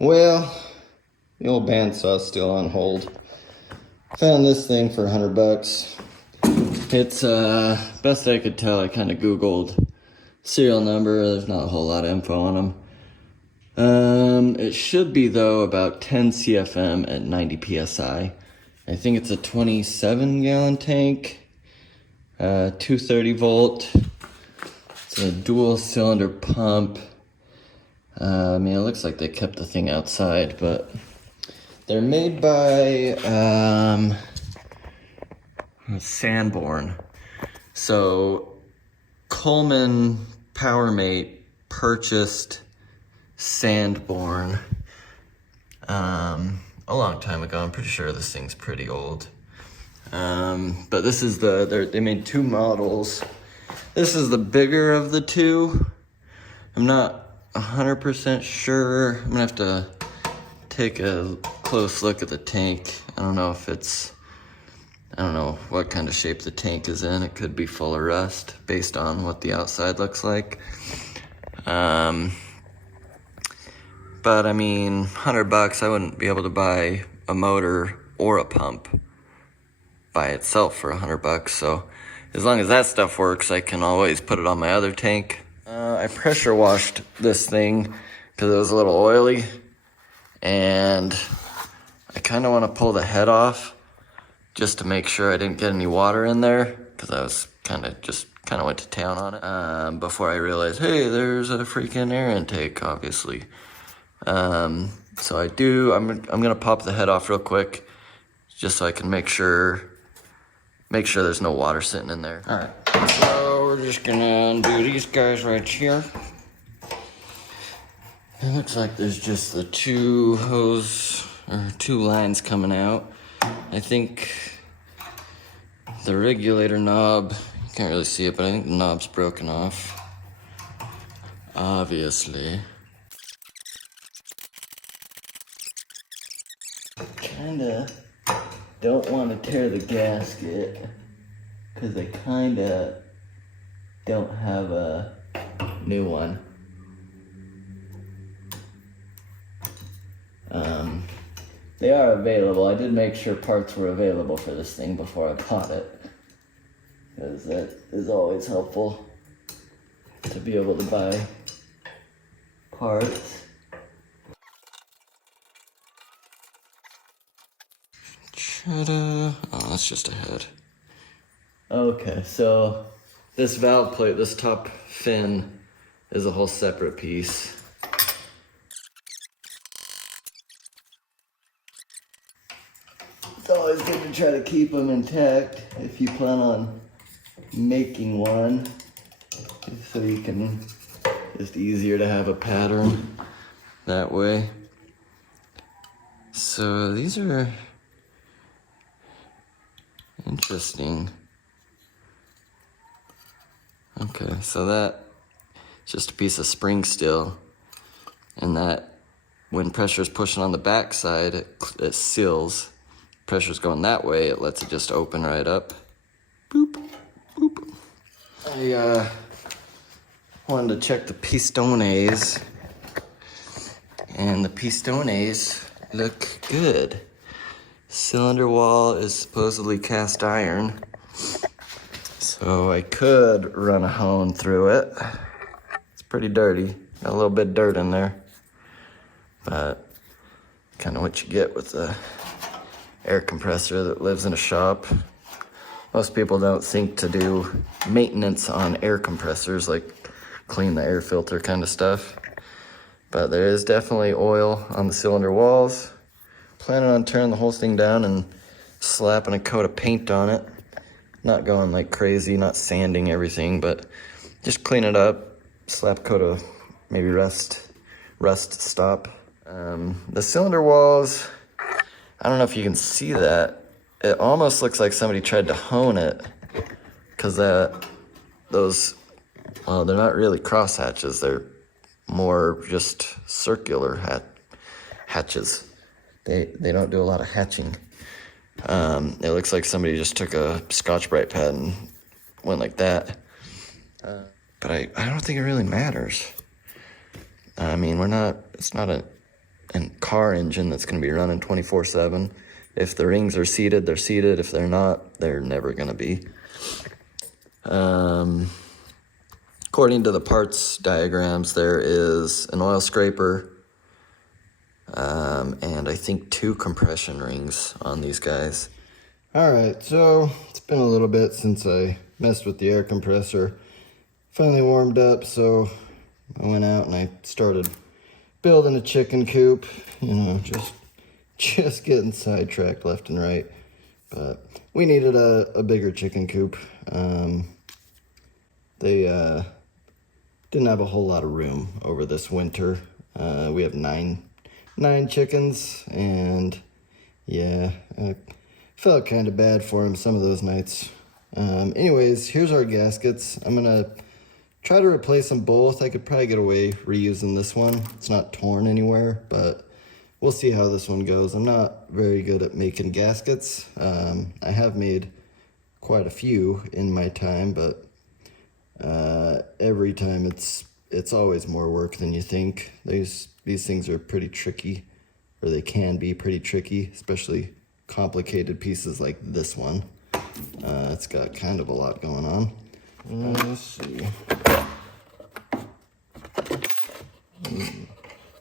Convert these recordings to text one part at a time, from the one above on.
Well, the old bandsaw's still on hold. Found this thing for $100. It's, best I could tell, I kind of Googled serial number. There's not a whole lot of info on them. It should be, though, about 10 CFM at 90 PSI. I think it's a 27-gallon tank, 230 volt. It's a dual cylinder pump. I mean, it looks like they kept the thing outside, but they're made by Sanborn. So Coleman PowerMate purchased Sanborn a long time ago. I'm pretty sure this thing's pretty old. But this is they made two models. This is the bigger of the two. I'm not 100% sure. I'm gonna have to take a close look at the tank. I don't know what kind of shape the tank is in. It could be full of rust based on what the outside looks like. But I mean, $100, I wouldn't be able to buy a motor or a pump by itself for $100. So as long as that stuff works, I can always put it on my other tank. I pressure washed this thing because it was a little oily, and I kind of want to pull the head off just to make sure I didn't get any water in there, because I was kind of went to town on it before I realized, hey, there's a freaking air intake, obviously. So I'm gonna pop the head off real quick just so I can make sure there's no water sitting in there. All right, so we're just gonna undo these guys right here. It looks like there's just the two lines coming out. I think the regulator knob, you can't really see it, but I think the knob's broken off, obviously. Kinda don't want to tear the gasket because I kinda don't have a new one. They are available. I did make sure parts were available for this thing before I bought it, because that is always helpful to be able to buy parts. Oh, that's just a head. Okay, so this valve plate, this top fin, is a whole separate piece. It's always good to try to keep them intact if you plan on making one, so you can, just easier to have a pattern that way. So these are interesting. Okay, so that's just a piece of spring steel, and that when pressure is pushing on the back side, it seals. Pressure's going that way, it lets it just open right up. Boop, boop. I wanted to check the pistones, and the pistones look good. Cylinder wall is supposedly cast iron, so I could run a hone through it. It's pretty dirty, got a little bit of dirt in there, but kind of what you get with the air compressor that lives in a shop. Most people don't think to do maintenance on air compressors, like clean the air filter kind of stuff, but there is definitely oil on the cylinder walls. Planning on turning the whole thing down and slapping a coat of paint on it. Not going like crazy, not sanding everything, but just clean it up, slap a coat of maybe rust stop. The cylinder walls, I don't know if you can see that. It almost looks like somebody tried to hone it, because those, well, they're not really cross hatches. They're more just circular hatches. They don't do a lot of hatching. It looks like somebody just took a Scotch-Brite pad and went like that. But I don't think it really matters. I mean, it's not car engine that's going to be running 24/7. If the rings are seated, they're seated. If they're not, they're never going to be. According to the parts diagrams, there is an oil scraper and I think 2 compression rings on these guys. Alright, so it's been a little bit since I messed with the air compressor. Finally warmed up, so I went out and I started building a chicken coop. You know, just getting sidetracked left and right. But we needed a bigger chicken coop. They didn't have a whole lot of room over this winter. We have nine chickens, and yeah, I felt kind of bad for him some of those nights. Anyways, here's our gaskets. I'm gonna try to replace them both. I could probably get away reusing this one. It's not torn anywhere, but we'll see how this one goes. I'm not very good at making gaskets. I have made quite a few in my time, but every time it's always more work than you think. These things are pretty tricky, or they can be pretty tricky, especially complicated pieces like this one. It's got kind of a lot going on. Let's see.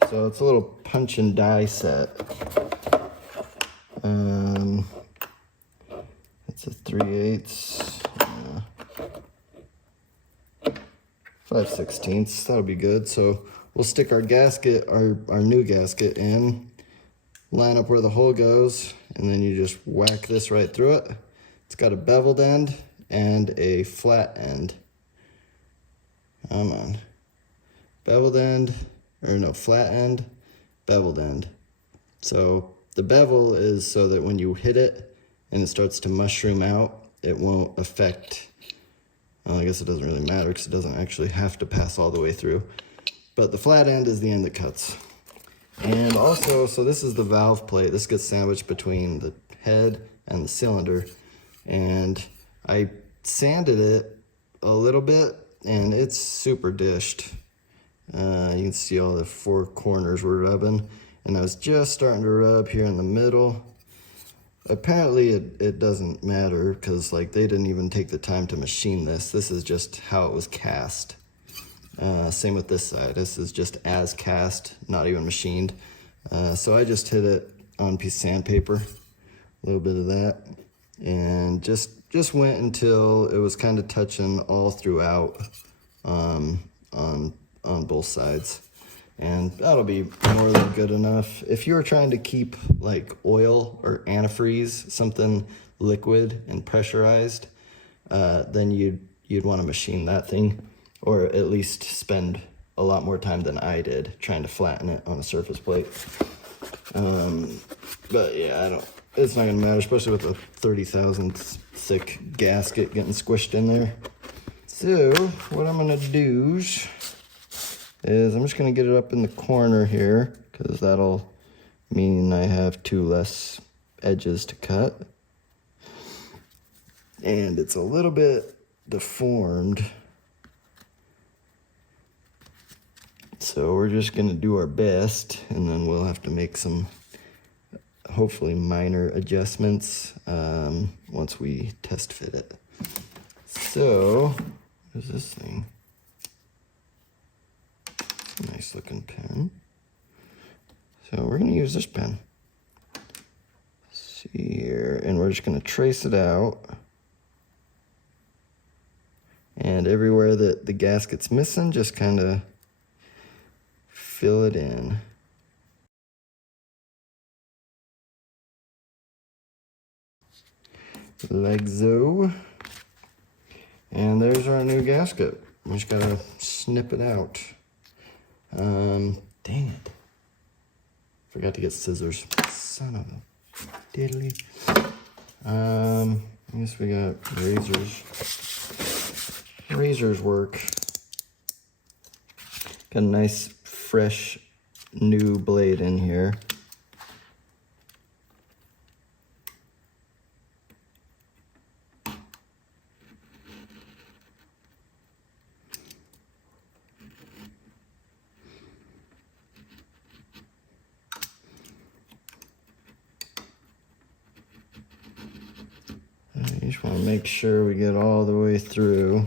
So it's a little punch and die set. It's a 3/8, 5/16. That'll be good. So we'll stick our gasket, our new gasket in, line up where the hole goes, and then you just whack this right through it. It's got a beveled end and a flat end. Come on. Beveled end, or no, flat end, beveled end. So the bevel is so that when you hit it and it starts to mushroom out, it won't affect, well, I guess it doesn't really matter because it doesn't actually have to pass all the way through. But the flat end is the end that cuts. And also, so this is the valve plate. This gets sandwiched between the head and the cylinder. And I sanded it a little bit, and it's super dished. You can see all the 4 corners were rubbing, and I was just starting to rub here in the middle. Apparently it doesn't matter, because like they didn't even take the time to machine this. This is just how it was cast. Same with this side. This is just as cast, not even machined. So I just hit it on a piece of sandpaper, a little bit of that, and just went until it was kind of touching all throughout on both sides. And that'll be more than good enough. If you were trying to keep like oil or antifreeze, something liquid and pressurized, then you'd want to machine that thing, or at least spend a lot more time than I did trying to flatten it on a surface plate. But yeah, it's not gonna matter, especially with a 30 thousandths thick gasket getting squished in there. So what I'm gonna do is I'm just gonna get it up in the corner here, because that'll mean I have 2 less edges to cut. And it's a little bit deformed, so we're just gonna do our best, and then we'll have to make some hopefully minor adjustments once we test fit it. So what's this thing? Nice looking pen. So we're gonna use this pen. Let's see here, and we're just gonna trace it out. And everywhere that the gasket's missing, just kind of fill it in. Like so. And there's our new gasket. We just gotta snip it out. Dang it. Forgot to get scissors. Son of a diddly. I guess we got razors. Razors work. Got a nice, fresh, new blade in here. You just want to make sure we get all the way through.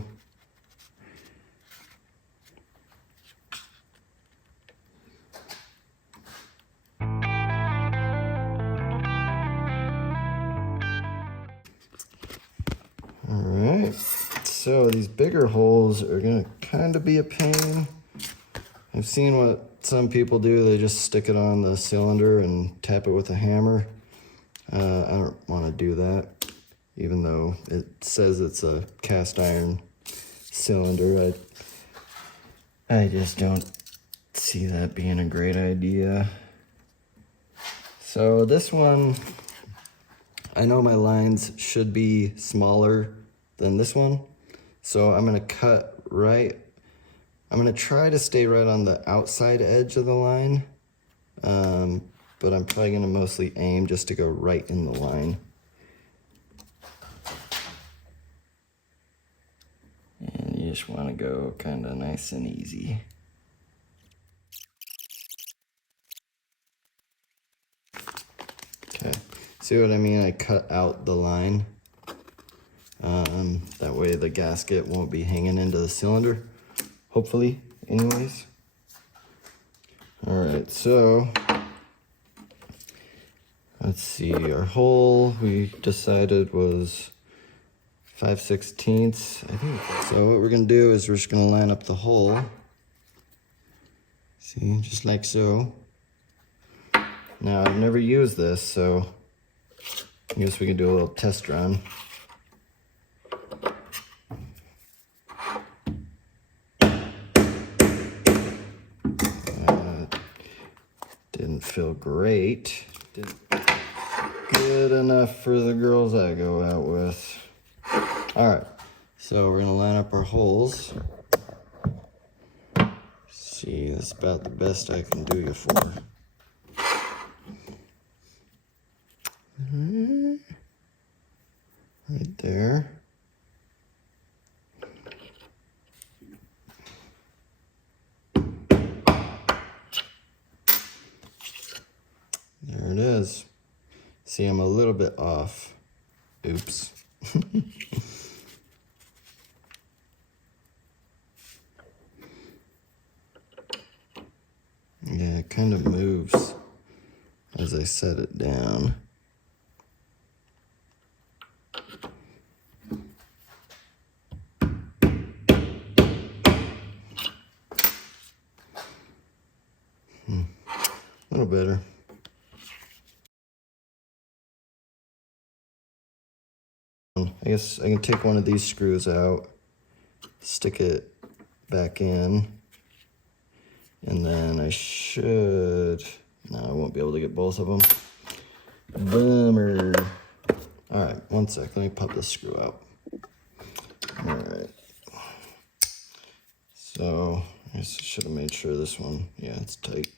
Alright, so these bigger holes are going to kind of be a pain. I've seen what some people do, they just stick it on the cylinder and tap it with a hammer. I don't want to do that, even though it says it's a cast iron cylinder. I just don't see that being a great idea. So this one, I know my lines should be smaller than this one, so I'm going to cut right. I'm going to try to stay right on the outside edge of the line, but I'm probably going to mostly aim just to go right in the line. And you just want to go kind of nice and easy. Okay, see what I mean? I cut out the line. That way the gasket won't be hanging into the cylinder. Hopefully, anyways. Alright, so let's see, our hole we decided was 5/16, I think. So what we're gonna do is we're just gonna line up the hole. See, just like so. Now I've never used this, so I guess we can do a little test run. Didn't feel great. Didn't good enough for the girls I go out with. Alright, so we're gonna line up our holes. See, that's about the best I can do you for. Right there. There it is. See, I'm a little bit off. Oops. Yeah, it kind of moves as I set it down. A little better. I guess I can take one of these screws out, stick it back in, and then I should, no, I won't be able to get both of them. Bummer. Alright, one sec, let me pop this screw out. Alright. So, I guess I should have made sure this one, yeah, it's tight.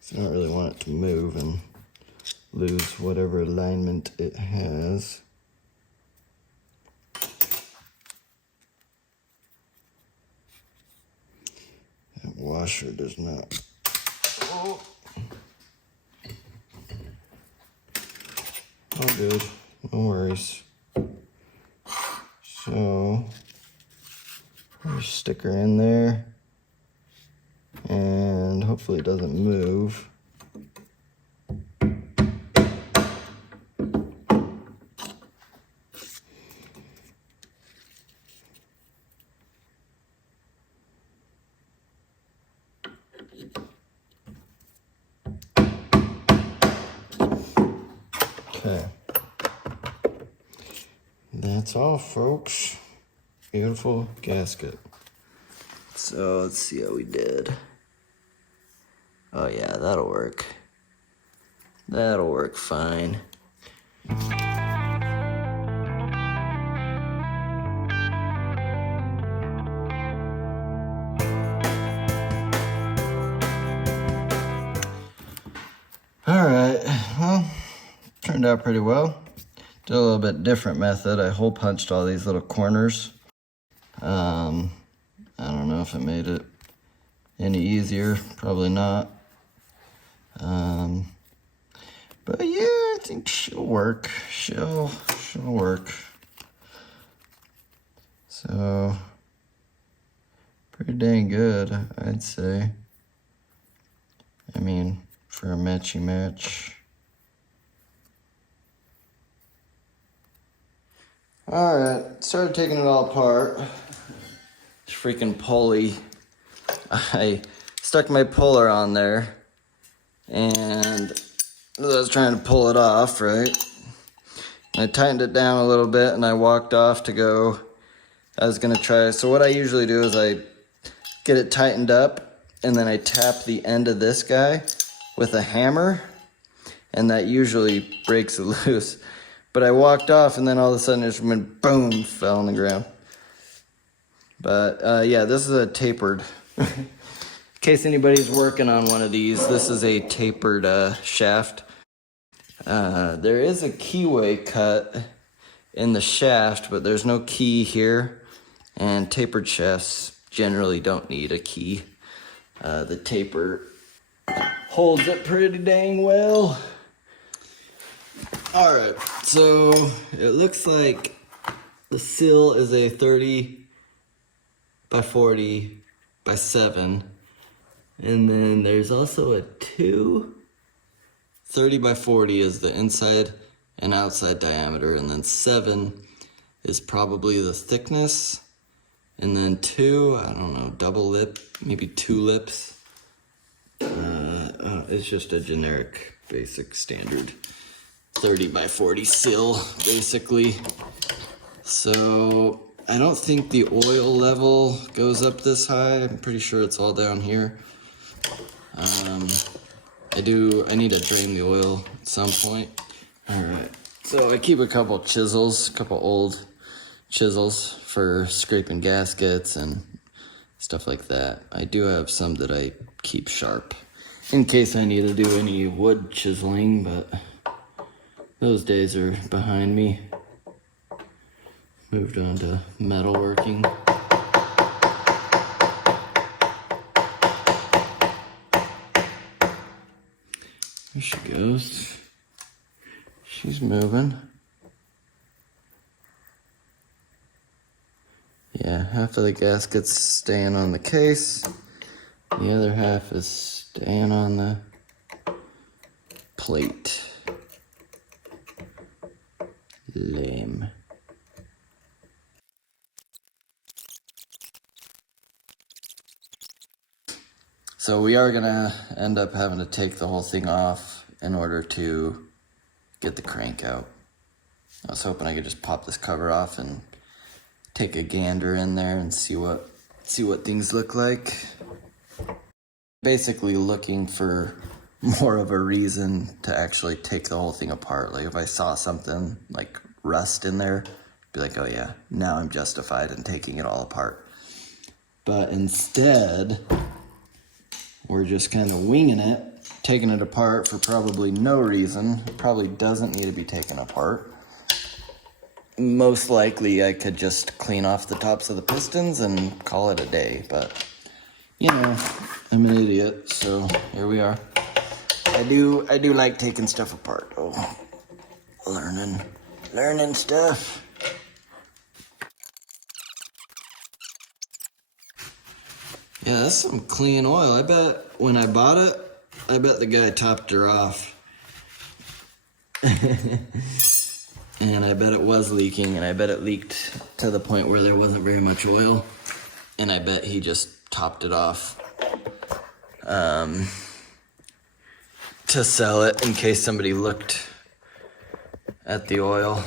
So I don't really want it to move and lose whatever alignment it has. That washer does not. Oh. All good, no worries. So, just stick her in there, and hopefully it doesn't move. Okay, that's all, folks. Beautiful gasket. So let's see how we did. Oh yeah, that'll work. That'll work fine. Alright, well, turned out pretty well. Did a little bit different method. I hole punched all these little corners. I don't know if it made it any easier, probably not. But yeah, I think she'll work. She'll work. So, pretty dang good, I'd say. I mean, for a matchy match. Alright, started taking it all apart. This freaking pulley. I stuck my puller on there, and as I was trying to pull it off, right? I tightened it down a little bit, and I walked off to go. I was gonna try. So what I usually do is I get it tightened up, and then I tap the end of this guy with a hammer, and that usually breaks it loose. But I walked off, and then all of a sudden it just went boom, fell on the ground. But yeah, this is a tapered. In case anybody's working on one of these, this is a tapered shaft. There is a keyway cut in the shaft, but there's no key here. And tapered shafts generally don't need a key. The taper holds it pretty dang well. Alright, so it looks like the sill is a 30 by 40 by 7. And then there's also a 30 by 40 is the inside and outside diameter. And then 7 is probably the thickness. And then 2, I don't know, double lip, maybe 2 lips. It's just a generic, basic, standard 30 by 40 sill, basically. So I don't think the oil level goes up this high. I'm pretty sure it's all down here. I need to drain the oil at some point. Alright, so I keep a couple chisels, a couple old chisels for scraping gaskets and stuff like that. I do have some that I keep sharp in case I need to do any wood chiseling, but those days are behind me. Moved on to metalworking. There she goes. She's moving. Yeah, half of the gasket's staying on the case. The other half is staying on the plate. Lame. So we are gonna end up having to take the whole thing off in order to get the crank out. I was hoping I could just pop this cover off and take a gander in there and see what things look like. Basically looking for more of a reason to actually take the whole thing apart. Like if I saw something like rust in there, be like, oh yeah, now I'm justified in taking it all apart. But instead, we're just kind of winging it, taking it apart for probably no reason. It probably doesn't need to be taken apart. Most likely I could just clean off the tops of the pistons and call it a day, but you know, I'm an idiot, so here we are. I do like taking stuff apart. Oh, learning stuff. Yeah, that's some clean oil. I bet when I bought it, I bet the guy topped her off. And I bet it was leaking, and I bet it leaked to the point where there wasn't very much oil. And I bet he just topped it off to sell it in case somebody looked at the oil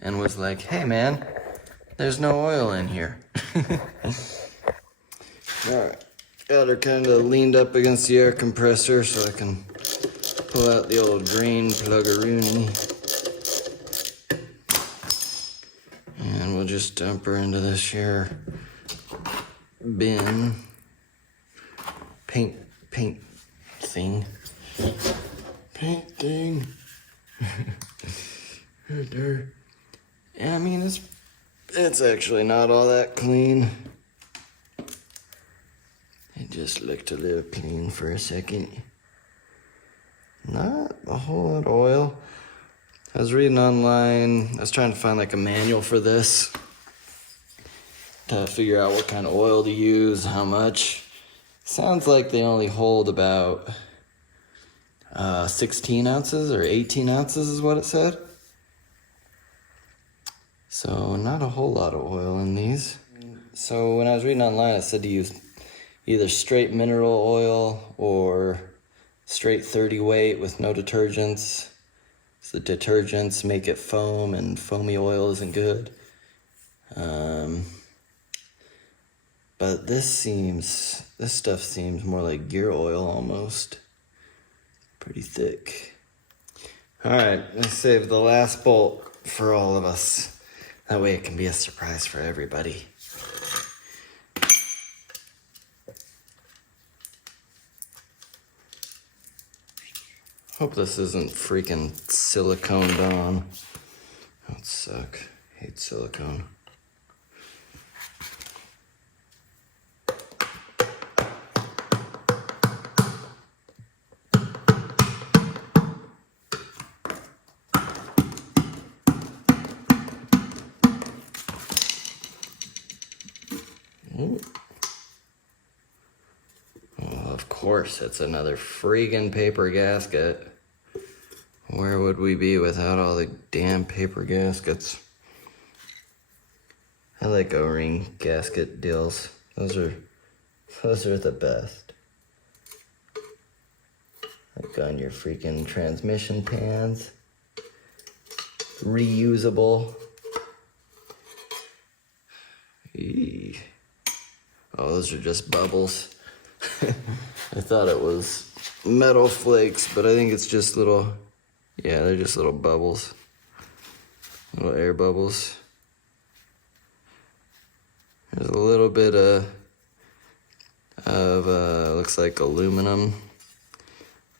and was like, hey man, there's no oil in here. Alright, got her kind of leaned up against the air compressor so I can pull out the old drain plug-a-rooney. And we'll just dump her into this here bin. Paint thing. Paint thing. Right there. Yeah, I mean, it's actually not all that clean. It just looked a little clean for a second. Not a whole lot of oil. I was reading online, I was trying to find like a manual for this to figure out what kind of oil to use, how much. Sounds like they only hold about 16 ounces or 18 ounces is what it said. So not a whole lot of oil in these. So when I was reading online, it said to use either straight mineral oil or straight 30 weight with no detergents. So the detergents make it foam, and foamy oil isn't good. But this stuff seems more like gear oil almost. Pretty thick. All right, let's save the last bolt for all of us. That way it can be a surprise for everybody. Hope this isn't freaking siliconed on. That would suck. Hate silicone. Well, of course, it's another friggin' paper gasket. Where would we be without all the damn paper gaskets? I like O-ring gasket deals. Those are the best. Like on your freaking transmission pans. Reusable. Eee. Oh, those are just bubbles. I thought it was metal flakes, but I think it's just little, yeah, they're just little bubbles. Little air bubbles. There's a little bit of looks like aluminum.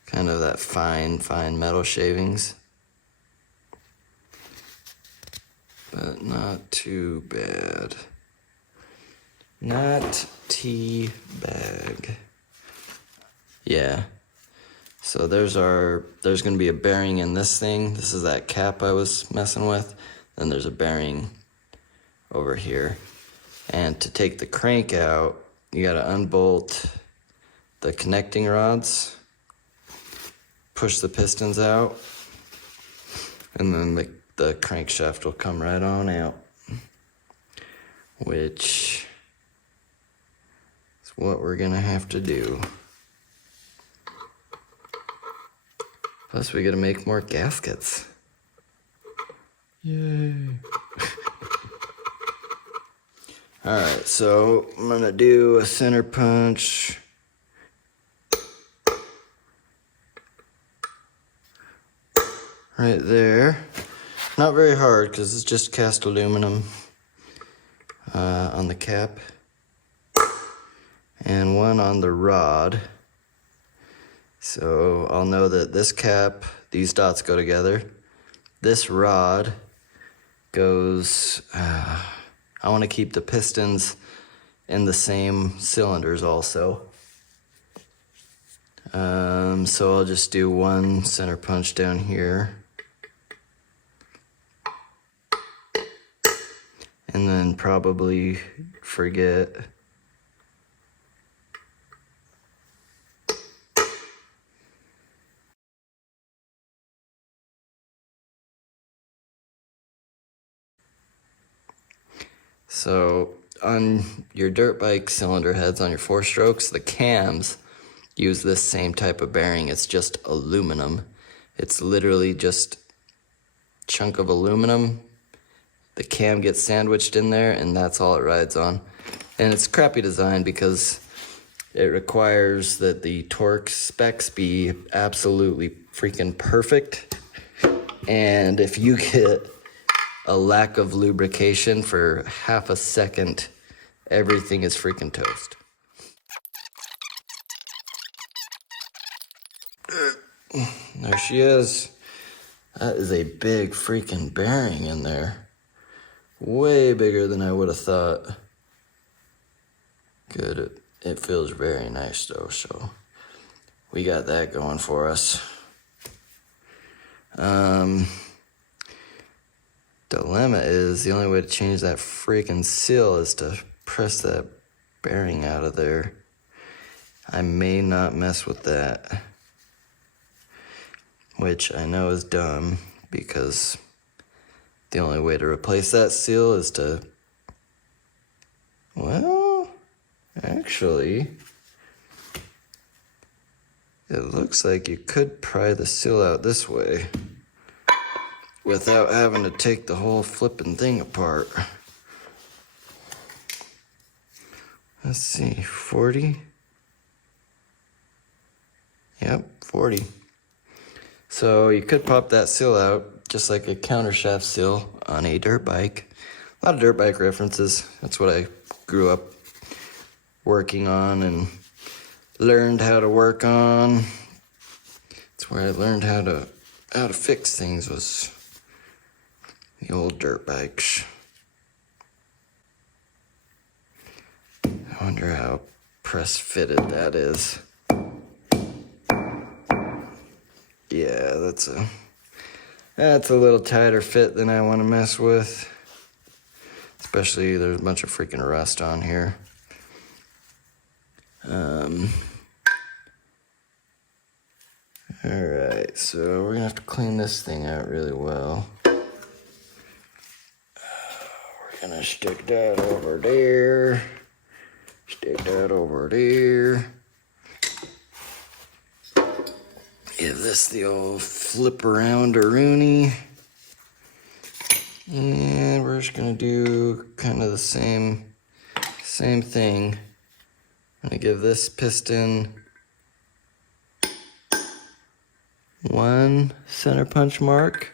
Kind of that fine metal shavings. But not too bad. Not tea-bag. Yeah. So there's gonna be a bearing in this thing. This is that cap I was messing with. Then there's a bearing over here. And to take the crank out, you gotta unbolt the connecting rods, push the pistons out, and then the crankshaft will come right on out. Which is what we're gonna have to do. Plus we gotta make more gaskets. Yay. Alright, so I'm gonna do a center punch. Right there. Not very hard because it's just cast aluminum on the cap. And one on the rod. So I'll know that this cap, these dots go together. This rod goes, I want to keep the pistons in the same cylinders also. So I'll just do one center punch down here. And then probably forget so on your dirt bike cylinder heads, on your 4-strokes, the cams use this same type of bearing. It's just aluminum. It's literally just a chunk of aluminum. The cam gets sandwiched in there, and that's all it rides on. And it's crappy design because it requires that the torque specs be absolutely freaking perfect. And if you get a lack of lubrication for half a second, everything is freaking toast. There she is. That is a big freaking bearing in there. Way bigger than I would have thought. Good, it feels very nice though, so we got that going for us. Dilemma is the only way to change that freaking seal is to press that bearing out of there. I may not mess with that, which I know is dumb because the only way to replace that seal is to, well, actually, it looks like you could pry the seal out this way without having to take the whole flipping thing apart. Let's see, 40? Yep, 40. So you could pop that seal out, just like a countershaft seal on a dirt bike. A lot of dirt bike references. That's what I grew up working on and learned how to work on. That's where I learned how to fix things, was the old dirt bikes. I wonder how press fitted that is. Yeah, that's a little tighter fit than I want to mess with. Especially there's a bunch of freaking rust on here. Alright, so we're gonna have to clean this thing out really well. We're gonna stick that over there. Stick that over there. Give this the old flip around a Rooney. And we're just gonna do kind of the same thing. I'm gonna give this piston one center punch mark,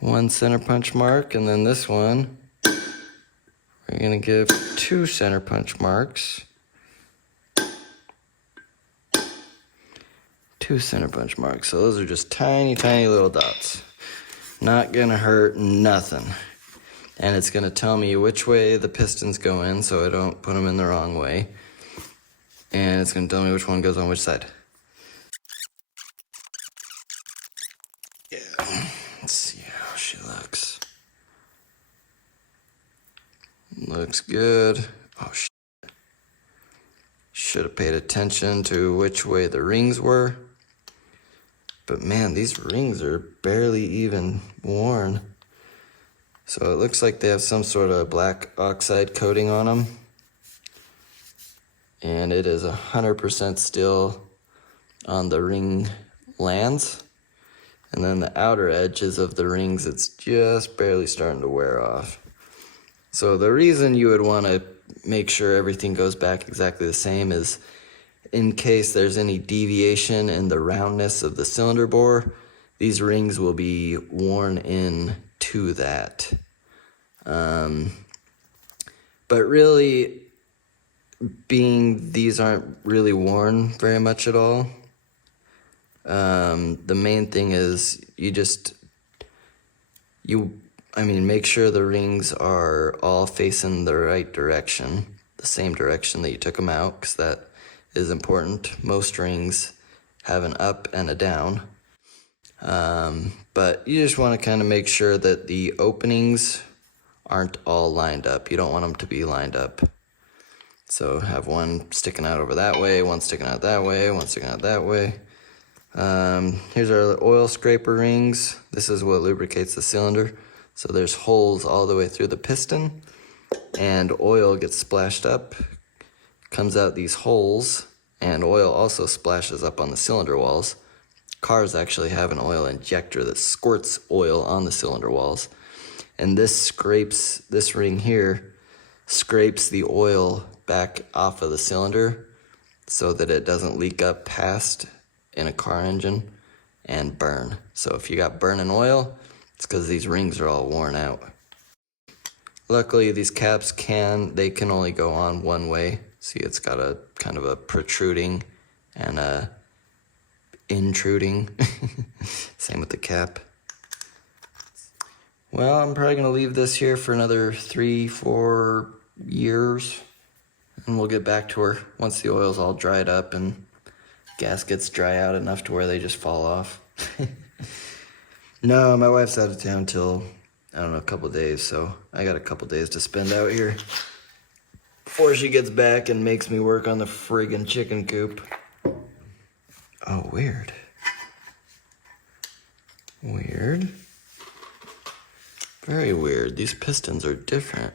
one center punch mark, and then this one we're gonna give 2 center punch marks. 2 center punch marks. So those are just tiny, tiny little dots. Not gonna hurt nothing. And it's gonna tell me which way the pistons go in so I don't put them in the wrong way. And it's gonna tell me which one goes on which side. Yeah, let's see how she looks. Looks good. Oh, shit. Should have paid attention to which way the rings were. But man, these rings are barely even worn. So it looks like they have some sort of black oxide coating on them. And it is 100% still on the ring lands. And then the outer edges of the rings, it's just barely starting to wear off. So the reason you would want to make sure everything goes back exactly the same is in case there's any deviation in the roundness of the cylinder bore, these rings will be worn in to that. But really, being these aren't really worn very much at all, the main thing is make sure the rings are all facing the right direction, the same direction that you took them out, because that is important. Most rings have an up and a down. But you just want to kind of make sure that the openings aren't all lined up. You don't want them to be lined up. So have one sticking out over that way, one sticking out that way, one sticking out that way. Here's our oil scraper rings. This is what lubricates the cylinder. So there's holes all the way through the piston, and oil gets splashed up, comes out these holes, and oil also splashes up on the cylinder walls. Cars actually have an oil injector that squirts oil on the cylinder walls. And this ring here scrapes the oil back off of the cylinder so that it doesn't leak up past in a car engine and burn. So if you got burning oil, it's because these rings are all worn out. Luckily, these caps can only go on one way. See, it's got a kind of a protruding and a intruding. Same with the cap. Well, I'm probably gonna leave this here for another 3-4 years, and we'll get back to her once the oil's all dried up and gaskets dry out enough to where they just fall off. No, my wife's out of town till, I don't know, a couple days, so I got a couple days to spend out here before she gets back and makes me work on the friggin' chicken coop. Oh, weird. Weird. Very weird. These pistons are different.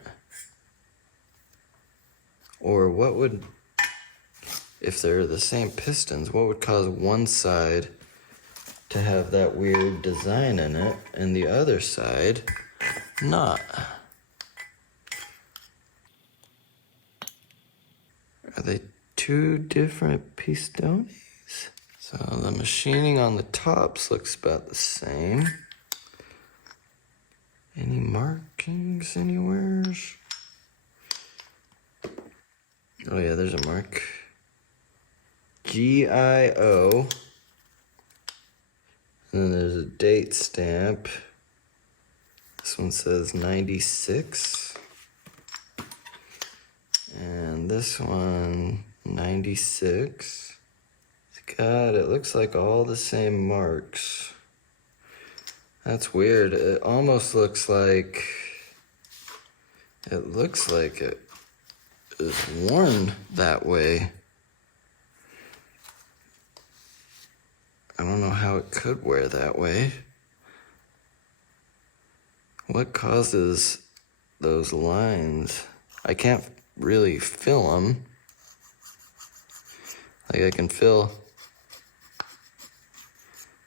Or what would, if they're the same pistons, what would cause one side to have that weird design in it and the other side not? Are they two different pistones? So the machining on the tops looks about the same. Any markings anywhere? Oh yeah, there's a mark. GIO. And then there's a date stamp. This one says 96. And this one, 96. God, it looks like all the same marks. That's weird. It almost looks like, it is worn that way. I don't know how it could wear that way. What causes those lines? I can't really feel them. Like I can feel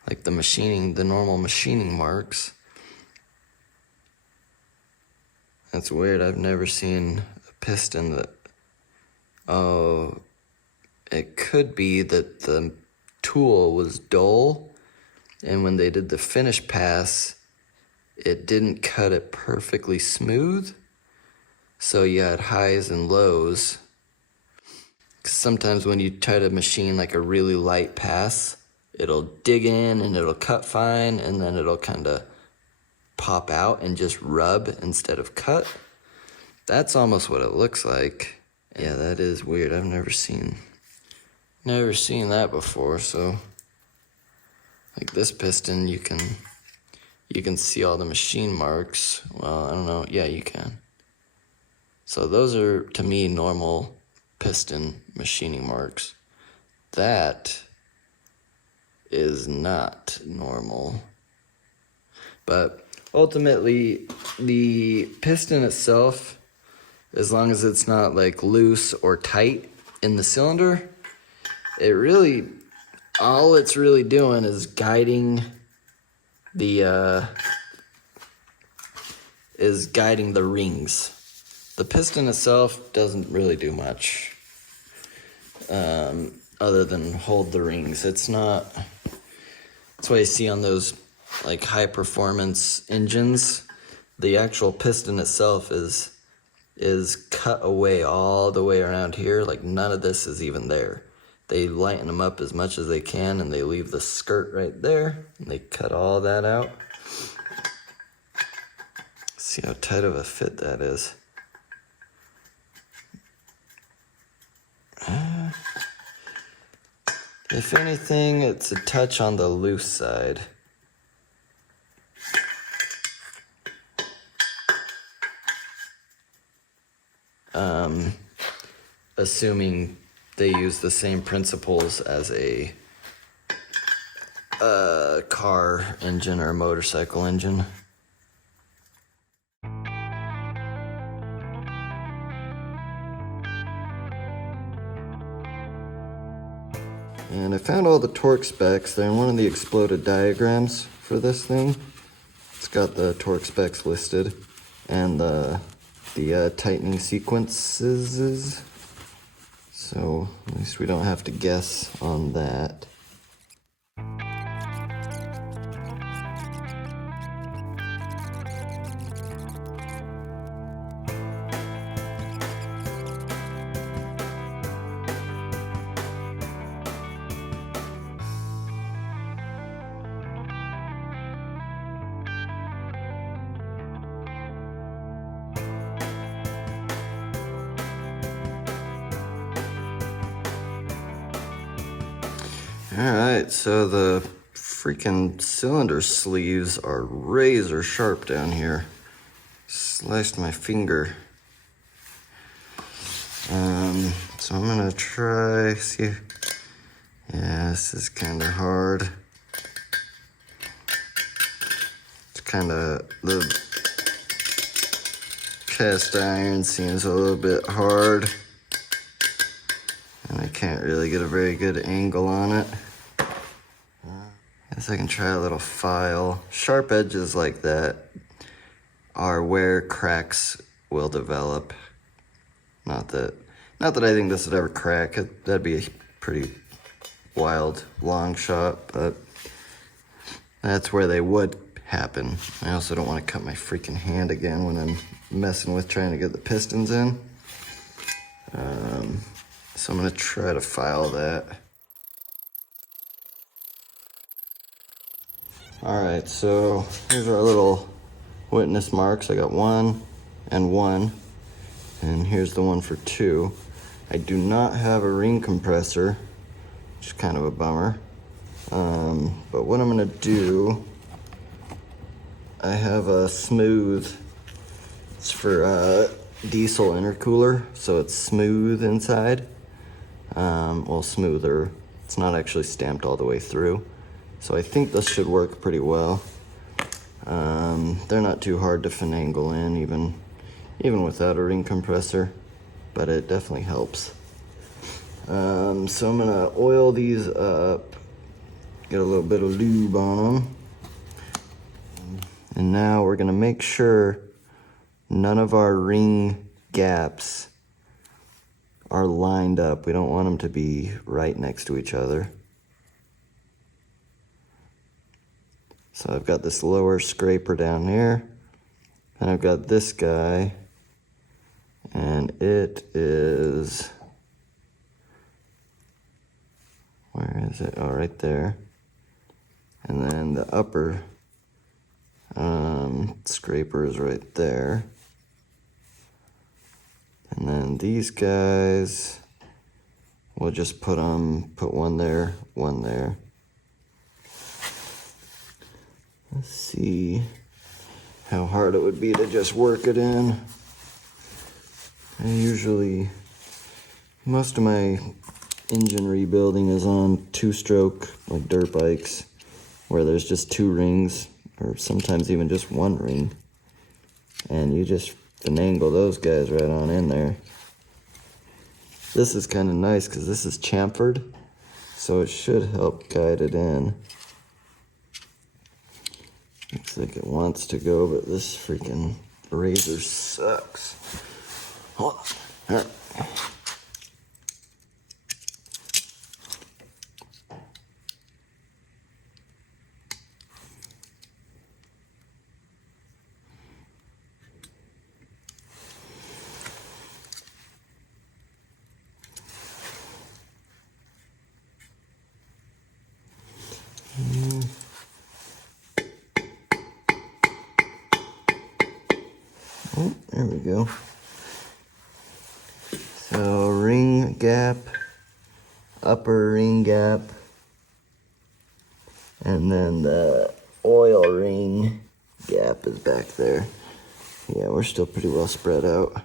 like the machining, the normal machining marks. That's weird. I've never seen a piston that, oh, it could be that the tool was dull, and when they did the finish pass, it didn't cut it perfectly smooth, so you had highs and lows. 'Cause sometimes when you try to machine like a really light pass, it'll dig in and it'll cut fine, and then it'll kind of pop out and just rub instead of cut. That's almost what it looks like. Yeah, that is weird. I've never seen that before. So like this piston, you can see all the machine marks. Well, I don't know. Yeah, you can. So those are, to me, normal piston machining marks. That is not normal. But ultimately, the piston itself, as long as it's not like loose or tight in the cylinder, it really, all it's really doing is guiding the rings. The piston itself doesn't really do much other than hold the rings. It's not, that's why you see on those like high performance engines, the actual piston itself is cut away all the way around here. Like none of this is even there. They lighten them up as much as they can, and they leave the skirt right there, and they cut all that out. See how tight of a fit that is. If anything, it's a touch on the loose side. Assuming they use the same principles as a car engine or a motorcycle engine. And I found all the torque specs. They're in one of the exploded diagrams for this thing. It's got the torque specs listed and the tightening sequences. So at least we don't have to guess on that. Alright, so the freaking cylinder sleeves are razor sharp down here. Sliced my finger. So I'm gonna try, see. Yeah, this is kinda hard. It's kinda, the cast iron seems a little bit hard. And I can't really get a very good angle on it. Guess I can try a little file. Sharp edges like that are where cracks will develop. Not that I think this would ever crack. That'd be a pretty wild long shot, but that's where they would happen. I also don't want to cut my freaking hand again when I'm messing with trying to get the pistons in. So I'm gonna try to file that. Alright, so here's our little witness marks. I got 1 and 1, and here's the one for 2. I do not have a ring compressor, which is kind of a bummer. But what I'm gonna do, I have a smooth, it's for diesel intercooler, so it's smooth inside. Well, smoother. It's not actually stamped all the way through. So I think this should work pretty well. They're not too hard to finagle in, even without a ring compressor, but it definitely helps. So I'm gonna oil these up, get a little bit of lube on them. And now we're gonna make sure none of our ring gaps are lined up. We don't want them to be right next to each other. So I've got this lower scraper down here, and I've got this guy, and it is, where is it? Oh, right there. And then the upper scraper is right there. And then these guys, we'll just put one there, one there. Let's see how hard it would be to just work it in. I usually, most of my engine rebuilding is on two-stroke, like dirt bikes, where there's just 2 rings, or sometimes even just 1 ring. And you just finagle those guys right on in there. This is kind of nice because this is chamfered, so it should help guide it in. Looks like it wants to go, but this freaking razor sucks. Hold on. All right. Oh, there we go. So ring gap, upper ring gap, and then the oil ring gap is back there. Yeah, we're still pretty well spread out.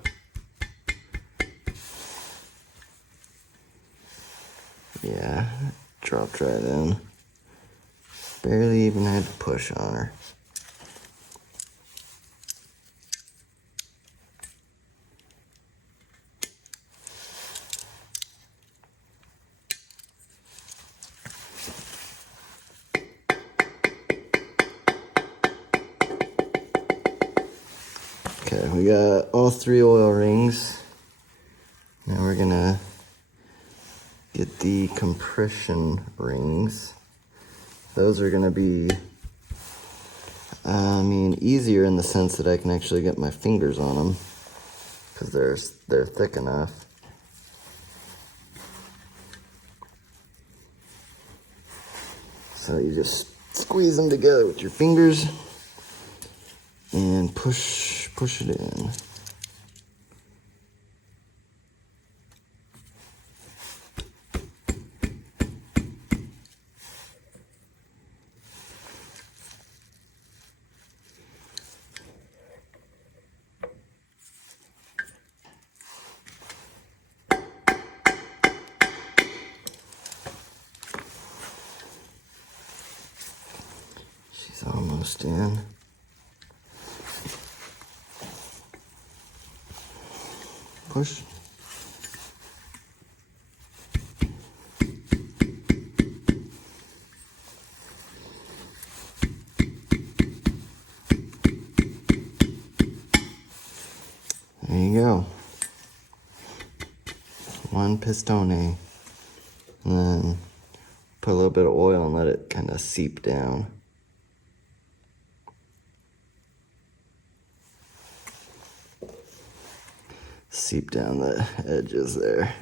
Yeah, dropped right in. Barely even had to push on her. Okay, we got all 3 oil rings. Now we're gonna get the compression rings. Those are gonna be, easier in the sense that I can actually get my fingers on them because they're thick enough. So you just squeeze them together with your fingers and push it in. almost in. Push. There you go. One pistone. And then put a little bit of oil and let it kind of seep down. Seep down the edges there.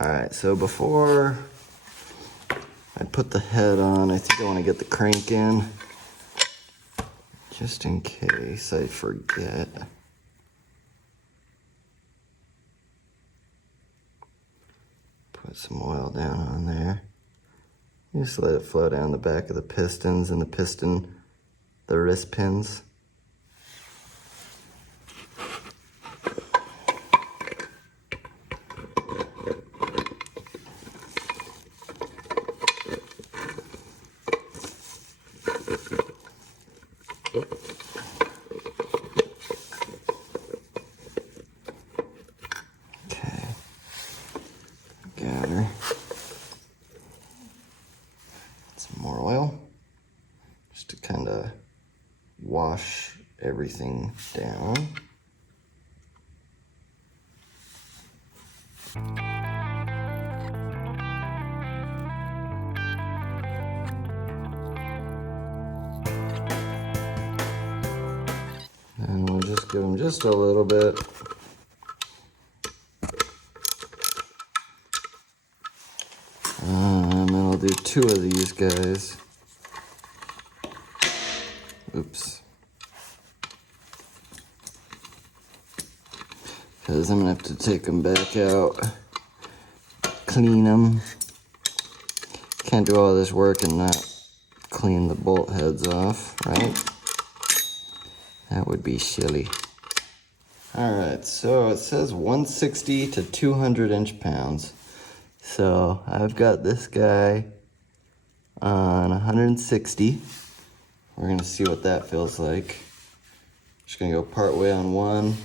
Alright, so before I put the head on, I think I want to get the crank in, just in case I forget. Put some oil down on there. Just let it flow down the back of the pistons and the wrist pins. Okay, got her. Some more oil, just to kind of wash everything down. And we'll just give them just a little bit. And then I'll do 2 of these guys. Oops. Because I'm going to have to take them back out, clean them. Can't do all this work and not clean the bolt heads off, right? That would be silly. Alright, so it says 160 to 200 inch-pounds. So I've got this guy on 160. We're going to see what that feels like. Just going to go part way on one.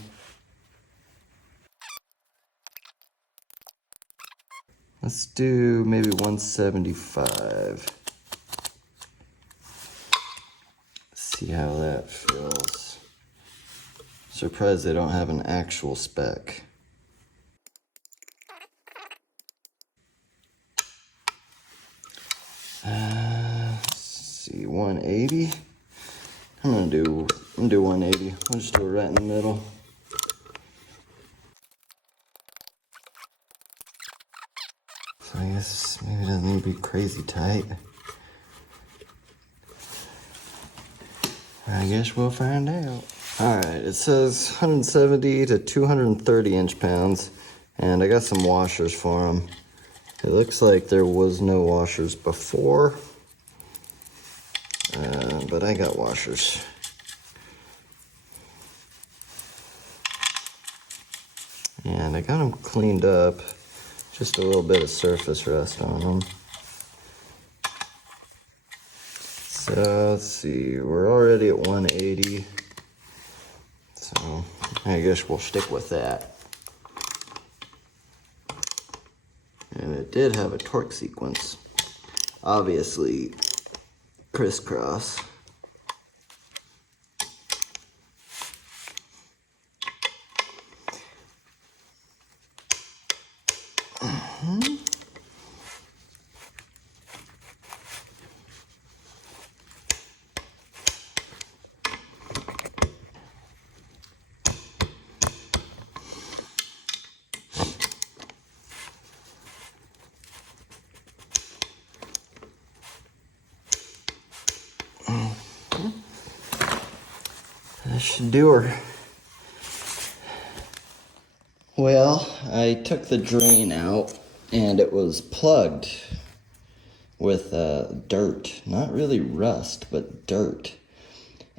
Let's do maybe 175. See how that feels. Surprised they don't have an actual spec. Let's see, 180. I'm gonna do 180. We'll just do it right in the middle. So I guess maybe it doesn't need to be crazy tight. I guess we'll find out. Alright, it says 170 to 230 inch-pounds, and I got some washers for them. It looks like there was no washers before, but I got washers. And I got them cleaned up, just a little bit of surface rust on them. So let's see, we're already at 180, so I guess we'll stick with that. And it did have a torque sequence, obviously crisscross. That should do her. Well, I took the drain out and it was plugged with dirt. Not really rust, but dirt.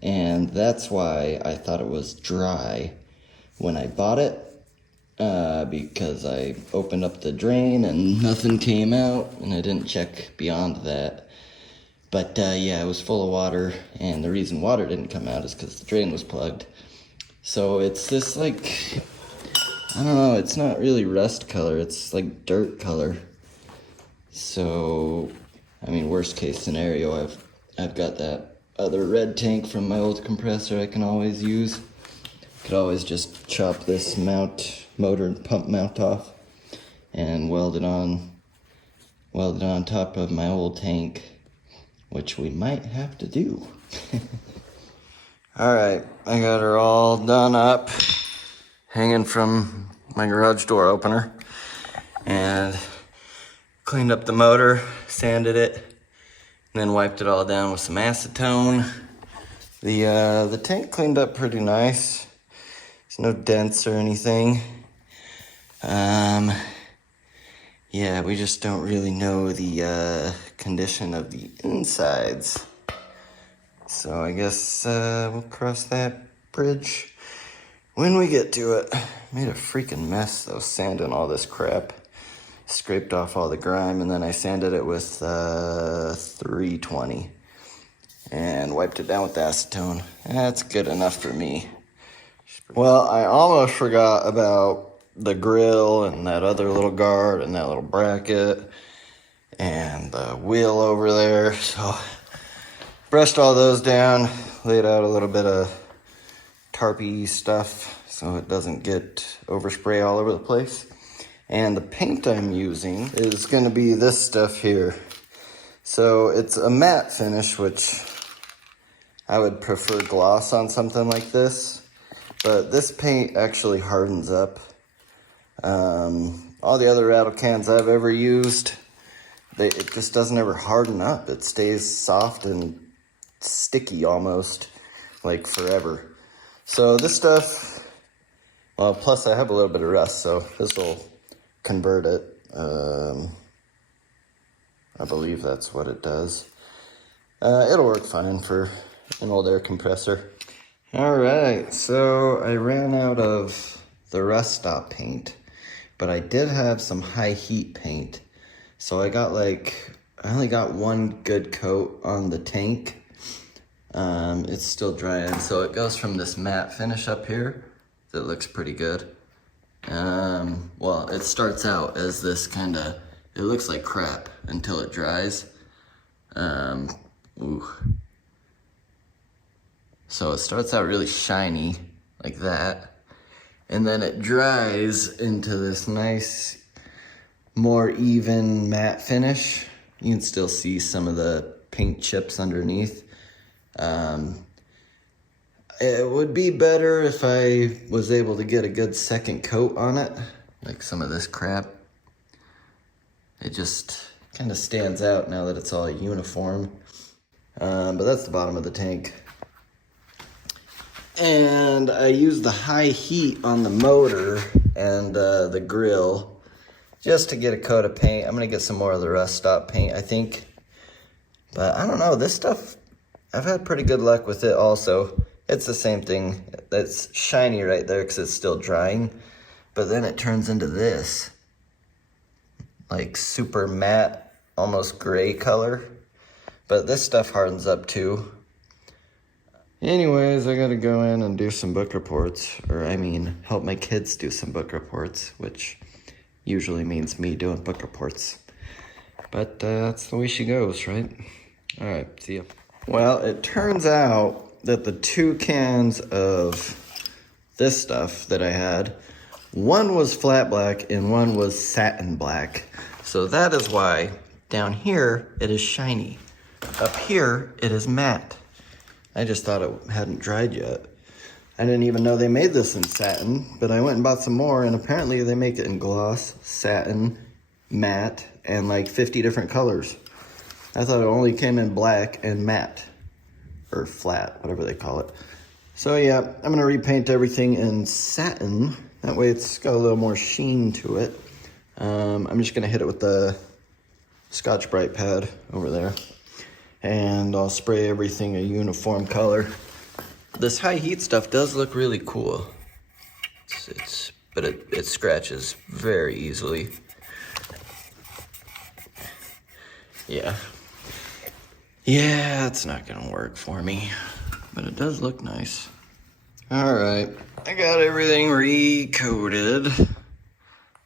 And that's why I thought it was dry when I bought it. because I opened up the drain and nothing came out, and I didn't check beyond that. But yeah, it was full of water, and the reason water didn't come out is because the drain was plugged. So it's this like, I don't know, it's not really rust color, it's like dirt color. So, I mean, worst case scenario, I've got that other red tank from my old compressor I can always use. Could always just chop this motor and pump mount off and weld it on top of my old tank, which we might have to do. Alright, I got her all done up, hanging from my garage door opener, and cleaned up the motor, sanded it, and then wiped it all down with some acetone. The tank cleaned up pretty nice. There's no dents or anything. Yeah, we just don't really know the condition of the insides. So I guess we'll cross that bridge when we get to it. Made a freaking mess though, sanding all this crap. Scraped off all the grime, and then I sanded it with 320 and wiped it down with acetone. That's good enough for me. Well, I almost forgot about the grill and that other little guard and that little bracket and the wheel over there. So brushed all those down, laid out a little bit of tarpy stuff so it doesn't get overspray all over the place. And the paint I'm using is going to be this stuff here. So it's a matte finish, which I would prefer gloss on something like this. But this paint actually hardens up. All the other rattle cans I've ever used, it just doesn't ever harden up. It stays soft and sticky almost, like forever. So this stuff, well, plus I have a little bit of rust, so this will convert it. I believe that's what it does. It'll work fine for an old air compressor. Alright, so I ran out of the rust stop paint, but I did have some high heat paint. So I only got one good coat on the tank. It's still drying, so it goes from this matte finish up here that looks pretty good. Well, it starts out as this it looks like crap until it dries. So it starts out really shiny, like that. And then it dries into this nice, more even matte finish. You can still see some of the paint chips underneath. It would be better if I was able to get a good second coat on it, like some of this crap. It just kind of stands out now that it's all uniform. But that's the bottom of the tank. And I used the high heat on the motor and the grill just to get a coat of paint. I'm gonna get some more of the rust stop paint, I think. But I don't know, this stuff, I've had pretty good luck with it also. It's the same thing. That's shiny right there because it's still drying. But then it turns into this, like super matte, almost gray color. But this stuff hardens up too. Anyways, I gotta go in and do some book reports. Or I mean, help my kids do some book reports, which usually means me doing book reports. But that's the way she goes, right? All right, see ya. Well, it turns out that the 2 cans of this stuff that I had, one was flat black and one was satin black. So that is why down here it is shiny. Up here it is matte. I just thought it hadn't dried yet. I didn't even know they made this in satin, but I went and bought some more, and apparently they make it in gloss, satin, matte, and like 50 different colors. I thought it only came in black and matte, or flat, whatever they call it. So yeah, I'm gonna repaint everything in satin. That way it's got a little more sheen to it. I'm just gonna hit it with the Scotch Brite pad over there. And I'll spray everything a uniform color. This high heat stuff does look really cool. It's but it scratches very easily. Yeah, it's not gonna work for me, but it does look nice. All right, I got everything recoated.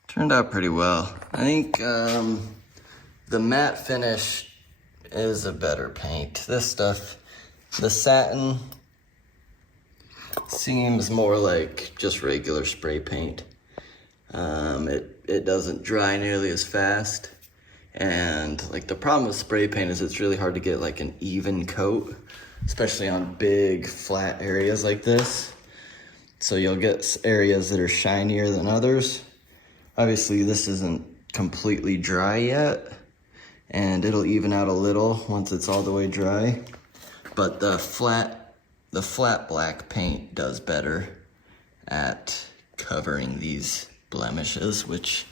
Turned out pretty well. I think the matte finish is a better paint. This stuff, the satin, seems more like just regular spray paint. It doesn't dry nearly as fast. And like the problem with spray paint is it's really hard to get like an even coat, especially on big flat areas like this. So you'll get areas that are shinier than others. Obviously this isn't completely dry yet, and it'll even out a little once it's all the way dry. But the flat black paint does better at covering these blemishes, which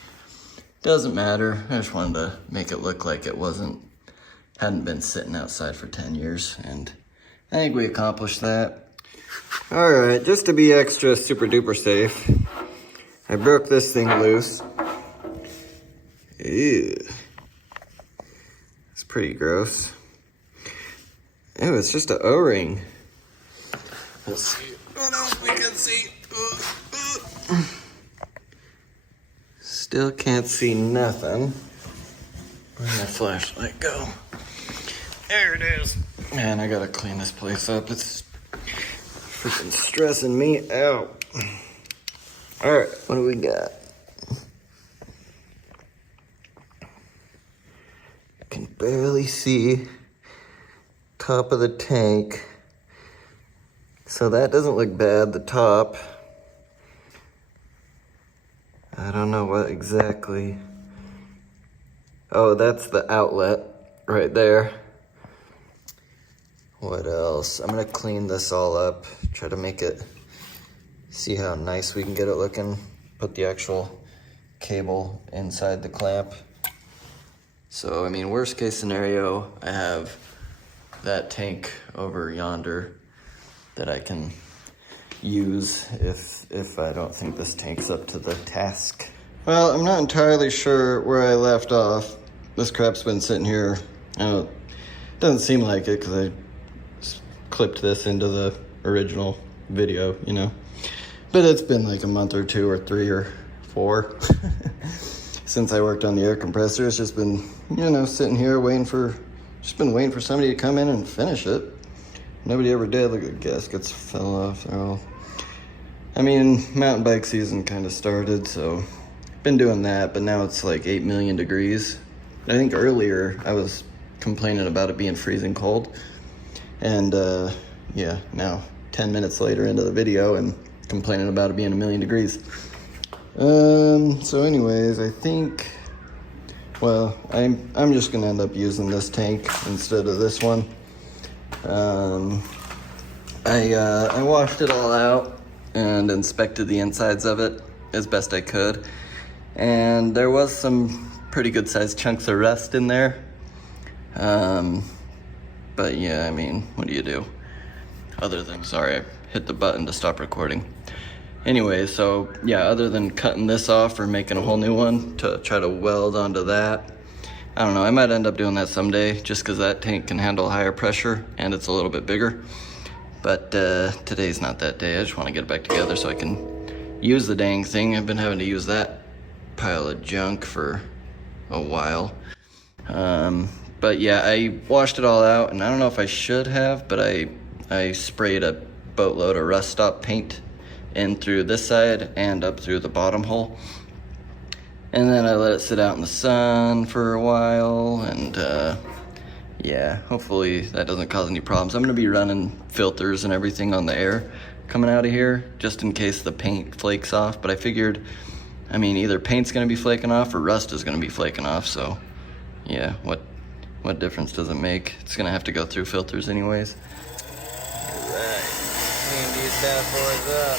doesn't matter. I just wanted to make it look like it hadn't been sitting outside for 10 years, and I think we accomplished that. All right, just to be extra super duper safe, I broke this thing loose. Ew. It's pretty gross. Ew, it's just an O-ring. Let's see what else we can see. Still can't see nothing. Where'd my flashlight go? There it is. Man, I gotta clean this place up. It's freaking stressing me out. All right, what do we got? I can barely see top of the tank. So that doesn't look bad, the top. I don't know what exactly. Oh, that's the outlet right there. What else? I'm gonna clean this all up, try to make it, see how nice we can get it looking. Put the actual cable inside the clamp. So, I mean, worst case scenario, I have that tank over yonder that I can use if I don't think this tank's up to the task. Well, I'm not entirely sure where I left off. This crap's been sitting here. It doesn't seem like it because I clipped this into the original video, you know. But it's been like a month or 2 or 3 or 4 since I worked on the air compressor. It's just been, you know, sitting here waiting for somebody to come in and finish it. Nobody ever did. Look at the gaskets fell off. They're all, I mean, mountain bike season kind of started, so been doing that, but now it's like 8 million degrees. I think earlier I was complaining about it being freezing cold, and yeah, now 10 minutes later into the video and complaining about it being 1 million degrees. So anyways, I think, well, I'm just gonna end up using this tank instead of this one. I washed it all out and inspected the insides of it as best I could, and there was some pretty good sized chunks of rust in there. But yeah, I mean, what do you do? Other than, sorry, I hit the button to stop recording. Anyway, so yeah, other than cutting this off or making a whole new one to try to weld onto that, I don't know, I might end up doing that someday just because that tank can handle higher pressure and it's a little bit bigger. But today's not that day. I just want to get it back together so I can use the dang thing. I've been having to use that pile of junk for a while. But yeah, I washed it all out, and I don't know if I should have, but I sprayed a boatload of rust stop paint in through this side and up through the bottom hole. And then I let it sit out in the sun for a while, and yeah, hopefully that doesn't cause any problems. I'm gonna be running filters and everything on the air coming out of here, just in case the paint flakes off. But I figured, I mean, either paint's gonna be flaking off or rust is gonna be flaking off, so yeah, what difference does it make? It's gonna have to go through filters anyways. All right, clean these bad boys up.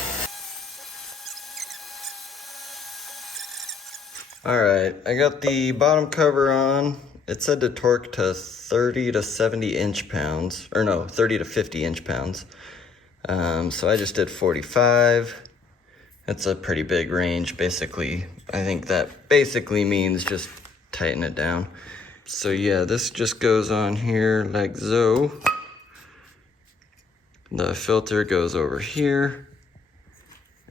All right, I got the bottom cover on. It said to torque to 30 to 70 inch-pounds, or no, 30 to 50 inch-pounds. So I just did 45. It's a pretty big range, basically. I think that basically means just tighten it down. So yeah, this just goes on here like so. The filter goes over here.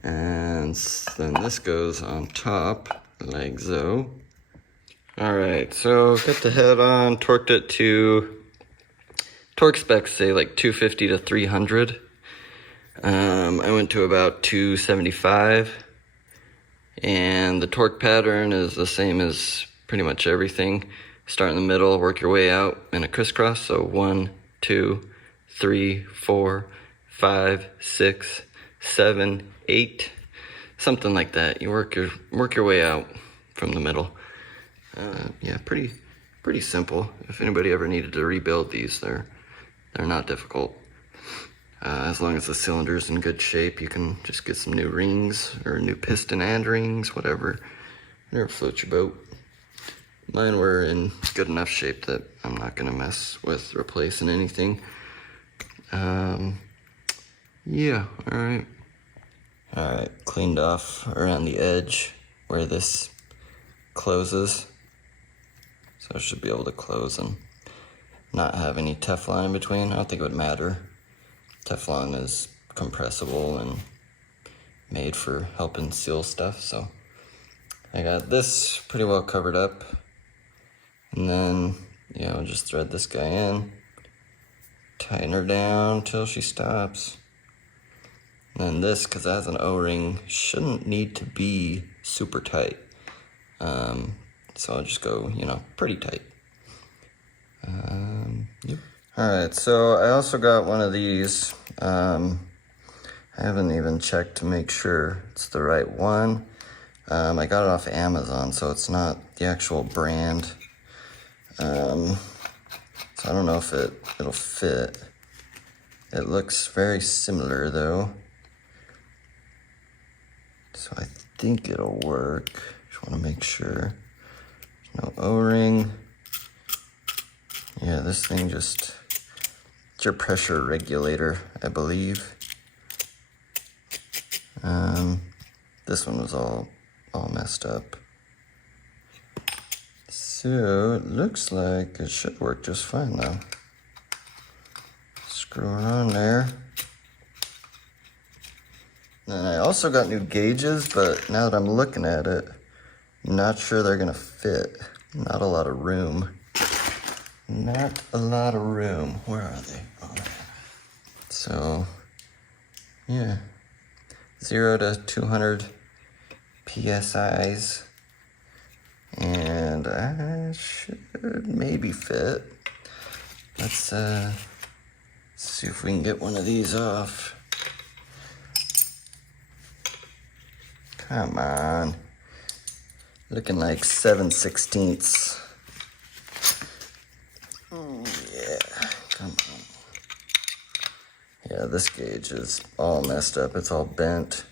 And then this goes on top like so. All right, so got the head on, torqued it to, torque specs say like 250 to 300. I went to about 275, and the torque pattern is the same as pretty much everything. Start in the middle, work your way out in a crisscross. So 1, 2, 3, 4, 5, 6, 7, 8, something like that. You work your way out from the middle. Yeah, pretty simple. If anybody ever needed to rebuild these, they're not difficult. As long as the cylinder's in good shape, you can just get some new rings or new piston and rings, whatever floats your boat. Mine were in good enough shape that I'm not gonna mess with replacing anything. Yeah, all right, cleaned off around the edge where this closes. So I should be able to close and not have any Teflon in between. I don't think it would matter. Teflon is compressible and made for helping seal stuff, so I got this pretty well covered up. And then, yeah, I'll just thread this guy in, tighten her down till she stops. And then this, because it has an O-ring, shouldn't need to be super tight. So I'll just go, pretty tight. Yep. Alright, so I also got one of these. I haven't even checked to make sure it's the right one. I got it off Amazon, so it's not the actual brand. So I don't know if it'll fit. It looks very similar though. So I think it'll work. Just want to make sure. There's no O-ring. Yeah, this thing it's your pressure regulator, I believe. This one was all messed up. So it looks like it should work just fine though. Screw it on there. And I also got new gauges, but now that I'm looking at it, I'm not sure they're gonna fit. Not a lot of room. Not a lot of room. Where are they? Oh, so, yeah. 0 to 200 PSIs. And I should maybe fit. Let's see if we can get one of these off. Come on. Looking like 7/16. Yeah, come on. Yeah, this gauge is all messed up. It's all bent.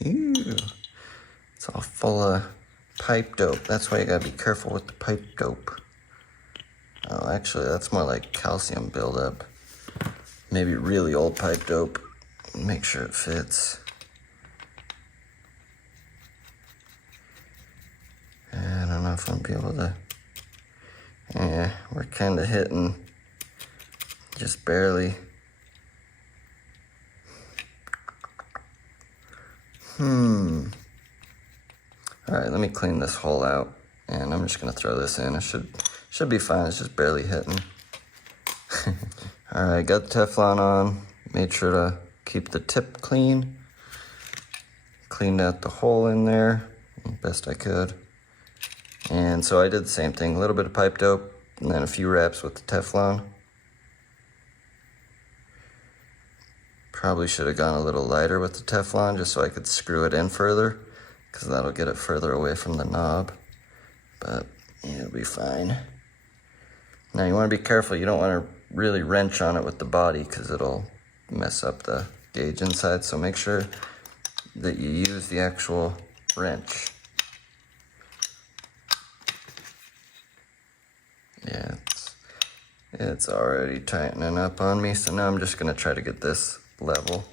Ew. It's all full of pipe dope. That's why you gotta be careful with the pipe dope. Oh, actually, that's more like calcium buildup. Maybe really old pipe dope. Make sure it fits. I don't know if I'll be able to. Yeah, we're kind of hitting just barely. Alright, let me clean this hole out, and I'm just gonna throw this in. It should be fine. It's just barely hitting. Alright, got the Teflon on. Made sure to keep the tip clean. Cleaned out the hole in there best I could. And so I did the same thing, a little bit of pipe dope, and then a few wraps with the Teflon. Probably should have gone a little lighter with the Teflon just so I could screw it in further, because that'll get it further away from the knob. But yeah, it'll be fine. Now you want to be careful, you don't want to really wrench on it with the body because it'll mess up the gauge inside, so make sure that you use the actual wrench. Yeah, It's already tightening up on me, so now I'm just gonna try to get this level.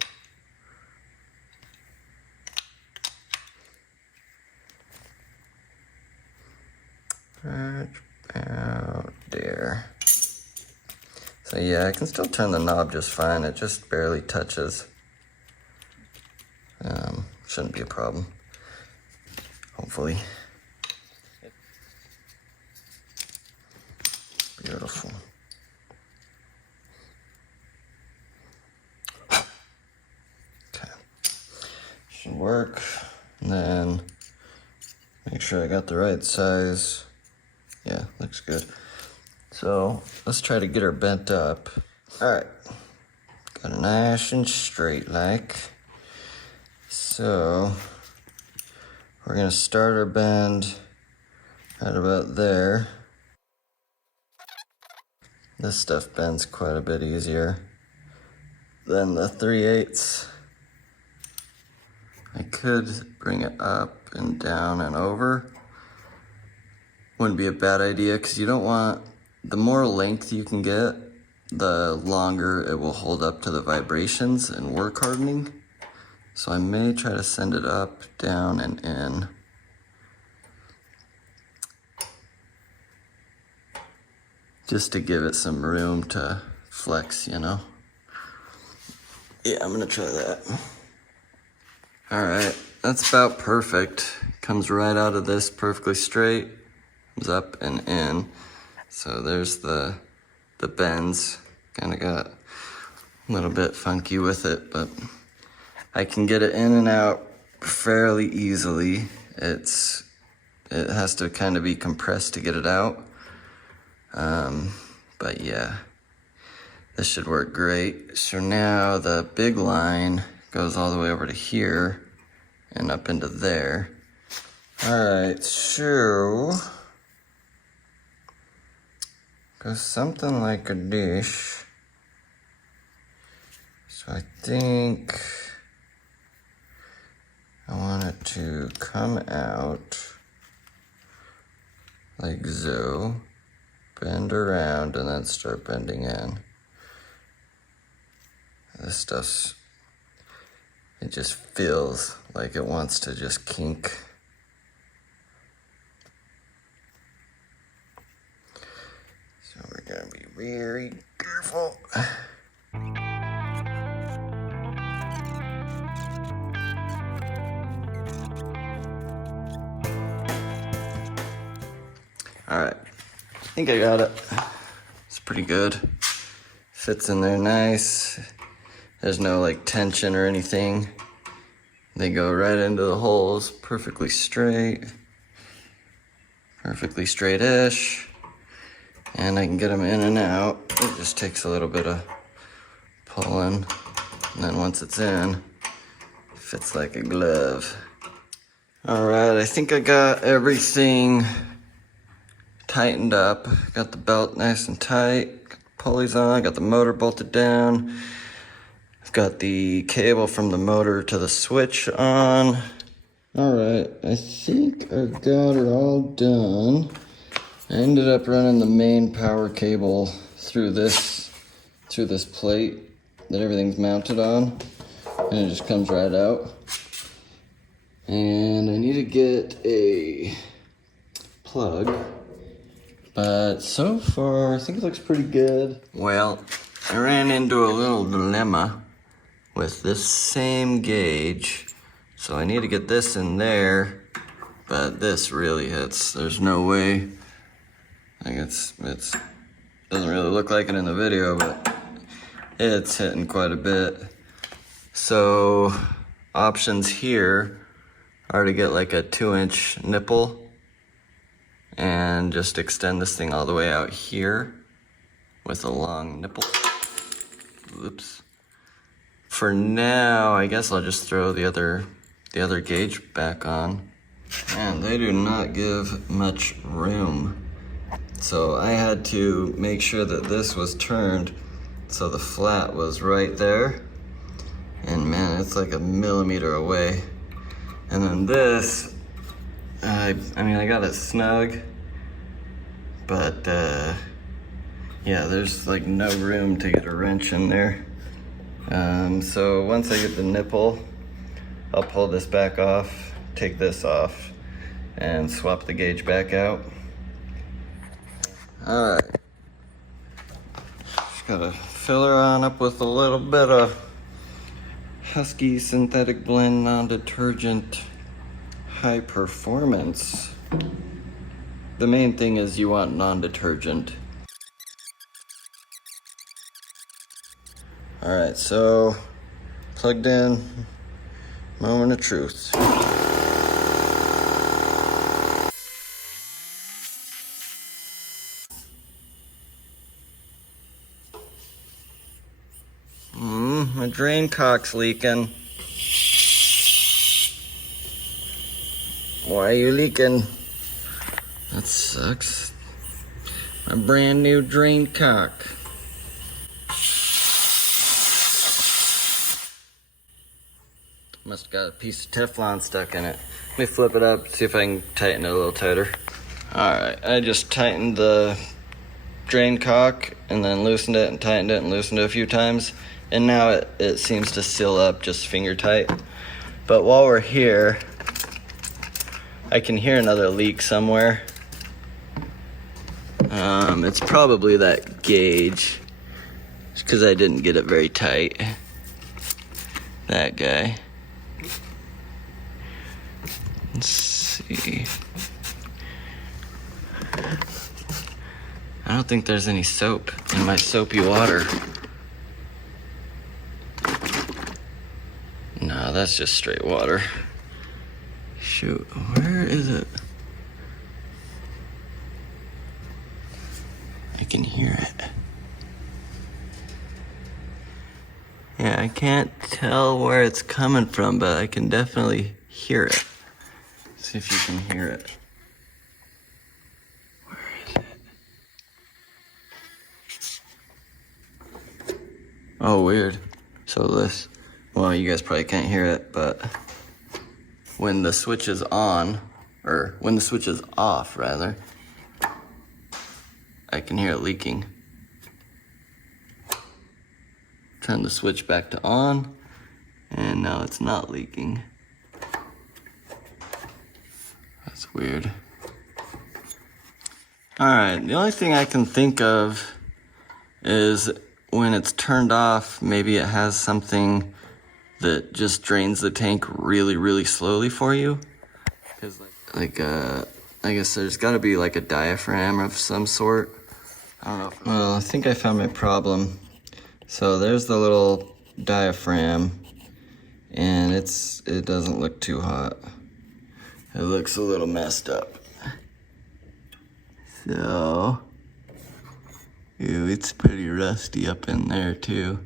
Right about there. So yeah, I can still turn the knob just fine. It just barely touches. Shouldn't be a problem, hopefully. Beautiful. Okay, should work. And then make sure I got the right size. Yeah, looks good. So let's try to get her bent up. All right, got it nice and straight like. So we're gonna start our bend right about there. This stuff bends quite a bit easier than the 3/8. I could bring it up and down and over. Wouldn't be a bad idea, because you don't want, the more length you can get, the longer it will hold up to the vibrations and work hardening. So I may try to send it up, down, and in. Just to give it some room to flex, you know? Yeah, I'm gonna try that. All right, that's about perfect. Comes right out of this perfectly straight, comes up and in. So there's the bends. Kinda got a little bit funky with it, but I can get it in and out fairly easily. It has to kind of be compressed to get it out. But yeah, this should work great. So now the big line goes all the way over to here and up into there. All right, so goes something like a dish. So I think I want it to come out like so, bend around, and then start bending in. This stuff's, it just feels like it wants to just kink. So we're gonna be very careful. All right, I think I got it. It's pretty good. Fits in there nice. There's no like tension or anything. They go right into the holes, perfectly straight. Perfectly straight-ish. And I can get them in and out. It just takes a little bit of pulling. And then once it's in, it fits like a glove. All right, I think I got everything tightened up. Got the belt nice and tight. Got the pulleys on, got the motor bolted down. I've got the cable from the motor to the switch on. All right, I think I got her all done. I ended up running the main power cable through this plate that everything's mounted on, and it just comes right out. And I need to get a plug, but so far I think it looks pretty good. Well, I ran into a little dilemma with this same gauge, so I need to get this in there, but this really hits. There's no way. Like it's doesn't really look like it in the video, but it's hitting quite a bit. So options here are to get like a 2-inch nipple and just extend this thing all the way out here with a long nipple. Oops. For now, I guess I'll just throw the other gauge back on. Man, they do not give much room. So I had to make sure that this was turned so the flat was right there. And man, it's like a millimeter away. And then this, I mean, I got it snug, but Yeah, there's like no room to get a wrench in there. So once I get the nipple, I'll pull this back off, take this off, and swap the gauge back out. All right. Just gotta fill her on up with a little bit of Husky synthetic blend non-detergent high performance. The main thing is you want non-detergent. All right, so plugged in, moment of truth. My drain cock's leaking. Why are you leaking? That sucks. My brand new drain cock. Must have got a piece of Teflon stuck in it. Let me flip it up, see if I can tighten it a little tighter. Alright, I just tightened the drain cock and then loosened it and tightened it and loosened it a few times. And now it seems to seal up just finger tight. But while we're here, I can hear another leak somewhere. It's probably that gauge. It's because I didn't get it very tight. That guy. Let's see. I don't think there's any soap in my soapy water. No, that's just straight water. Shoot, where is it? I can hear it. Yeah, I can't tell where it's coming from, but I can definitely hear it. See if you can hear it. Where is it? Oh, weird. So this, well, you guys probably can't hear it, but when the switch is on, or when the switch is off, rather, I can hear it leaking. Turn the switch back to on, and now it's not leaking. That's weird. Alright, the only thing I can think of is when it's turned off, maybe it has something that just drains the tank really, really slowly for you. Because I guess there's gotta be like a diaphragm of some sort. I don't know. Well, I think I found my problem. So there's the little diaphragm, and it doesn't look too hot. It looks a little messed up. So, ew, it's pretty rusty up in there too.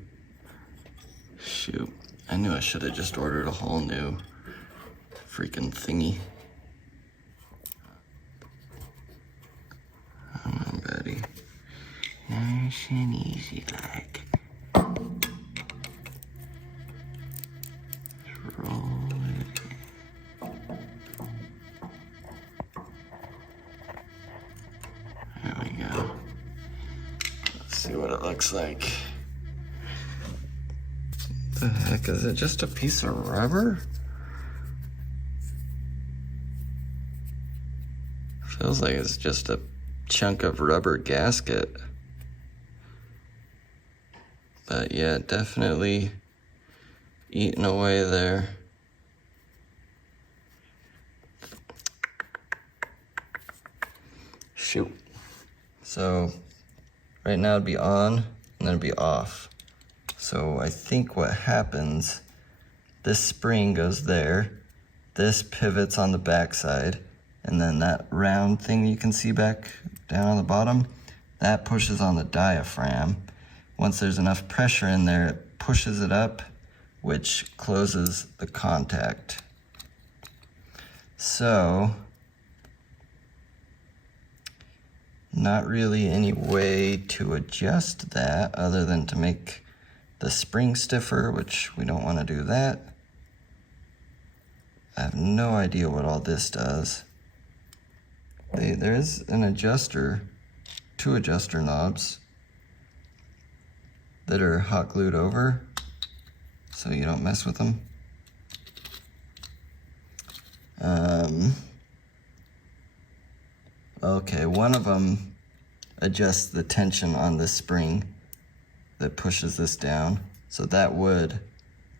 Shoot, I knew I should have just ordered a whole new freaking thingy. Come on, buddy. Nice and easy like. Roll it. There we go. Let's see what it looks like. What the heck, is it just a piece of rubber? Feels like it's just a chunk of rubber gasket. But yeah, definitely eating away there. Shoot. So right now it'd be on and then it'd be off. So I think what happens, this spring goes there, this pivots on the backside, and then that round thing you can see back down on the bottom, that pushes on the diaphragm. Once there's enough pressure in there, it pushes it up, which closes the contact. So, not really any way to adjust that other than to make the spring stiffer, which we don't want to do that. I have no idea what all this does. There is an adjuster, two adjuster knobs. that are hot glued over so you don't mess with them. Okay, one of them adjusts the tension on this spring that pushes this down, so that would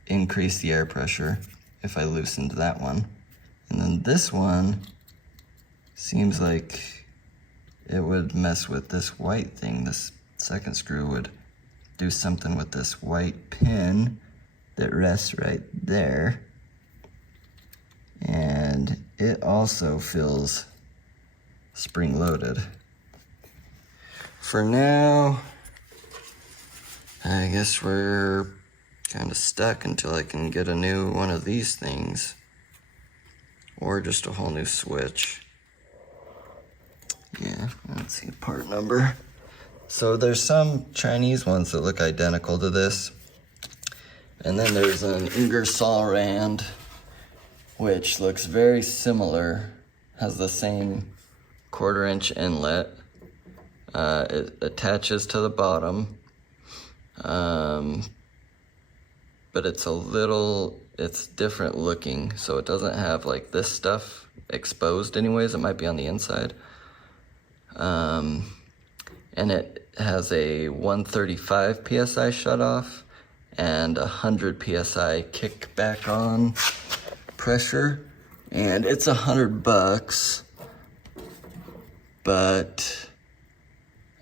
increase the air pressure if I loosened that one. And then this one seems like it would mess with this white thing. This second screw would do something with this white pin that rests right there. And it also feels spring-loaded. For now, I guess we're kind of stuck until I can get a new one of these things, or just a whole new switch. Yeah, let's see, part number. So there's some Chinese ones that look identical to this, and then there's an Ingersoll Rand, which looks very similar, has the same 1/4-inch inlet. It attaches to the bottom, but it's different looking, so it doesn't have like this stuff exposed anyways. It might be on the inside. And it has a 135 PSI shutoff and 100 PSI kickback on pressure, and it's $100, but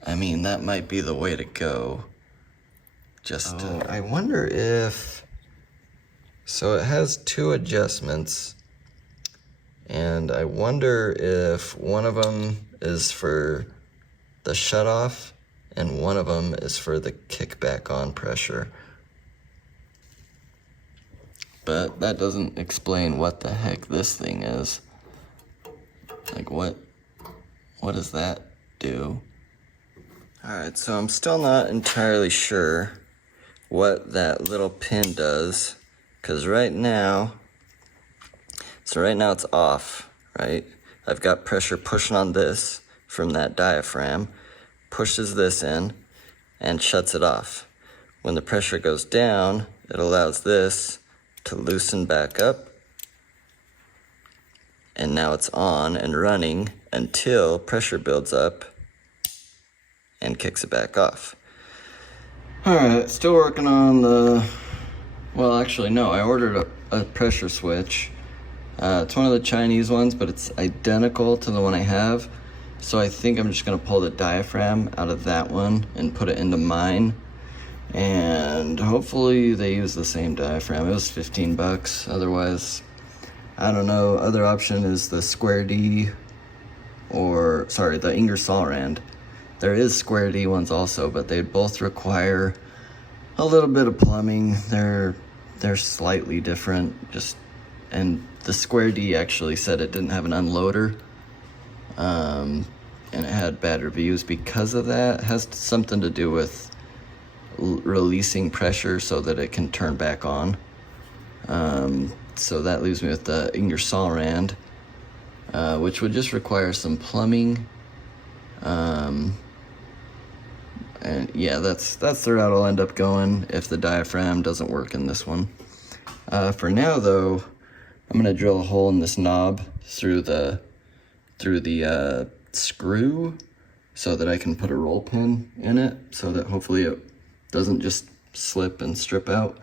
I mean, that might be the way to go. I wonder if, so it has 2 adjustments, and I wonder if one of them is for the shutoff and one of them is for the kickback on pressure. But that doesn't explain what the heck this thing is. Like, what does that do? Alright, so I'm still not entirely sure what that little pin does, because right now it's off, right? I've got pressure pushing on this from that diaphragm, pushes this in, and shuts it off. When the pressure goes down, it allows this to loosen back up, and now it's on and running until pressure builds up and kicks it back off. Alright, still working on well, actually no, I ordered a pressure switch. It's one of the Chinese ones, but it's identical to the one I have. So I think I'm just gonna pull the diaphragm out of that one and put it into mine. And hopefully they use the same diaphragm. It was $15. Otherwise, I don't know. Other option is the Square D, the Ingersoll Rand. There is Square D ones also, but they both require a little bit of plumbing. They're slightly different. And the Square D actually said it didn't have an unloader, and it had bad reviews because of that. It has something to do with releasing pressure so that it can turn back on. So that leaves me with the Ingersoll Rand, which would just require some plumbing. And yeah, that's the route I'll end up going if the diaphragm doesn't work in this one. For now though, I'm gonna drill a hole in this knob through the screw so that I can put a roll pin in it, so that hopefully it doesn't just slip and strip out.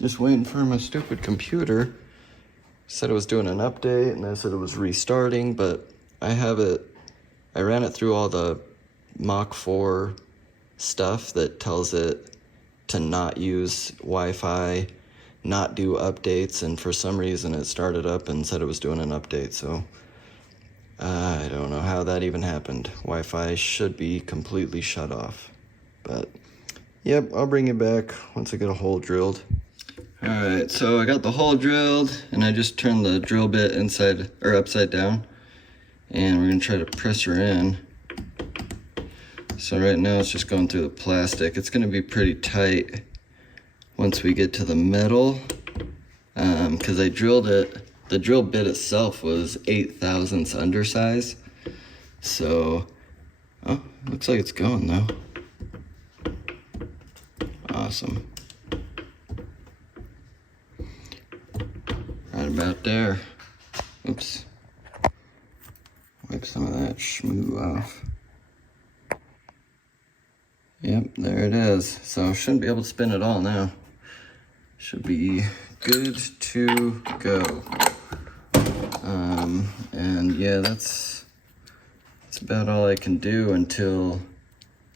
Just waiting for my stupid computer. Said it was doing an update, and I said it was restarting, but I ran it through all the Mach 4 stuff that tells it to not use Wi-Fi, not do updates, and for some reason it started up and said it was doing an update, so I don't know how that even happened. Wi-Fi should be completely shut off, but yep, I'll bring it back once I get a hole drilled. Alright, so I got the hole drilled, and I just turned the drill bit upside down, and we're gonna try to press her in. So right now it's just going through the plastic. It's gonna be pretty tight once we get to the metal, because I drilled it. The drill bit itself was 8 thousandths undersize. So, oh, looks like it's going though. Awesome. Right about there. Oops. Wipe some of that schmoo off. Yep, there it is. So shouldn't be able to spin it all now. Should be good to go. And yeah, that's about all I can do until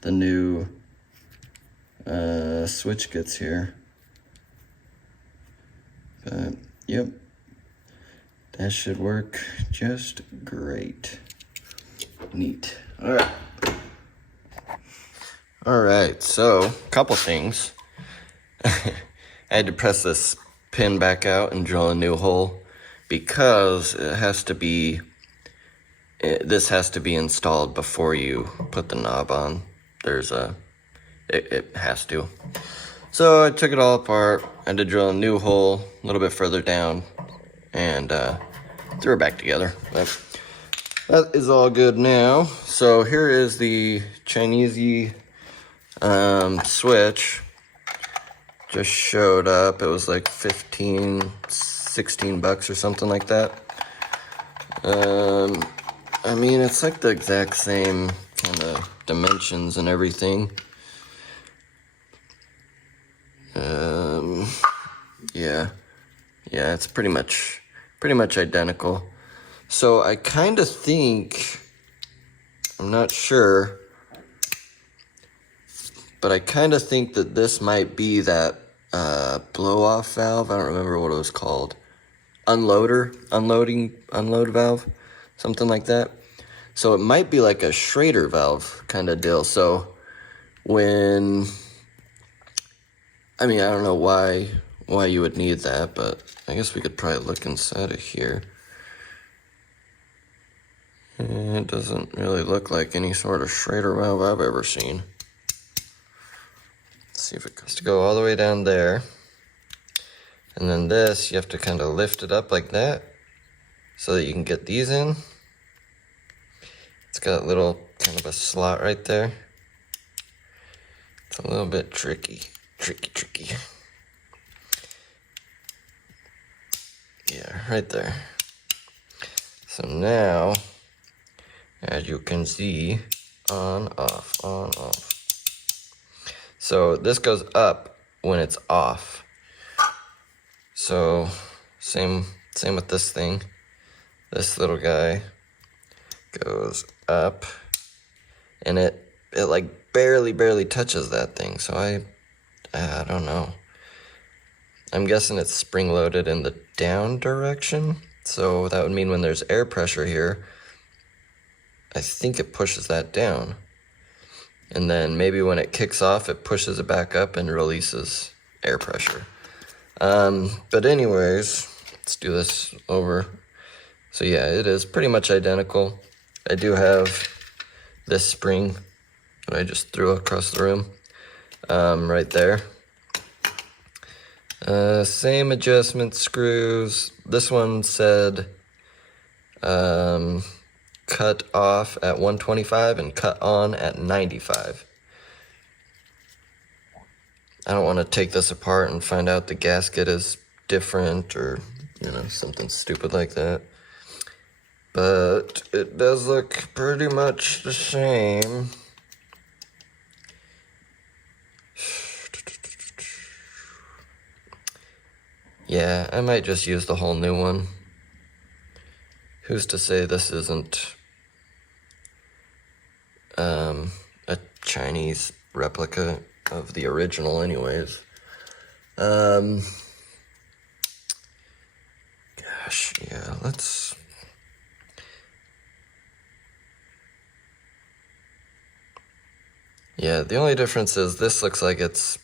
the new switch gets here. But yep, that should work just great. Neat. All right, so a couple things. I had to press this pin back out and drill a new hole because it has to be, this has to be installed before you put the knob on. It has to. So I took it all apart, I had to drill a new hole a little bit further down, and threw it back together. But that is all good now. So here is the Chinese switch. Just showed up. It was like 15, 16 bucks or something like that. I mean, it's like the exact same kind of dimensions and everything. Yeah, it's pretty much identical. So I kind of think, I'm not sure, but I kind of think that this might be that blow-off valve. I don't remember what it was called. Unload valve, something like that. So it might be like a Schrader valve kind of deal. So when, I mean, I don't know why you would need that, but I guess we could probably look inside of here. It doesn't really look like any sort of Schrader valve I've ever seen. Let's see if it goes to go all the way down there. And then this, you have to kind of lift it up like that so that you can get these in. It's got a little kind of a slot right there. It's a little bit tricky. Yeah, right there. So now, as you can see, on, off. So this goes up when it's off. So same with this thing. This little guy goes up, and it like barely touches that thing. So I don't know. I'm guessing it's spring loaded in the down direction. So that would mean when there's air pressure here, I think it pushes that down. And then maybe when it kicks off, it pushes it back up and releases air pressure. But anyways, let's do this over. So yeah, it is pretty much identical. I do have this spring that I just threw across the room, right there. Same adjustment screws. This one said cut off at 125 and cut on at 95. I don't want to take this apart and find out the gasket is different or, something stupid like that. But it does look pretty much the same. Yeah, I might just use the whole new one. Who's to say this isn't a Chinese replica of the original anyways. Gosh, yeah, let's... Yeah, the only difference is this looks like it's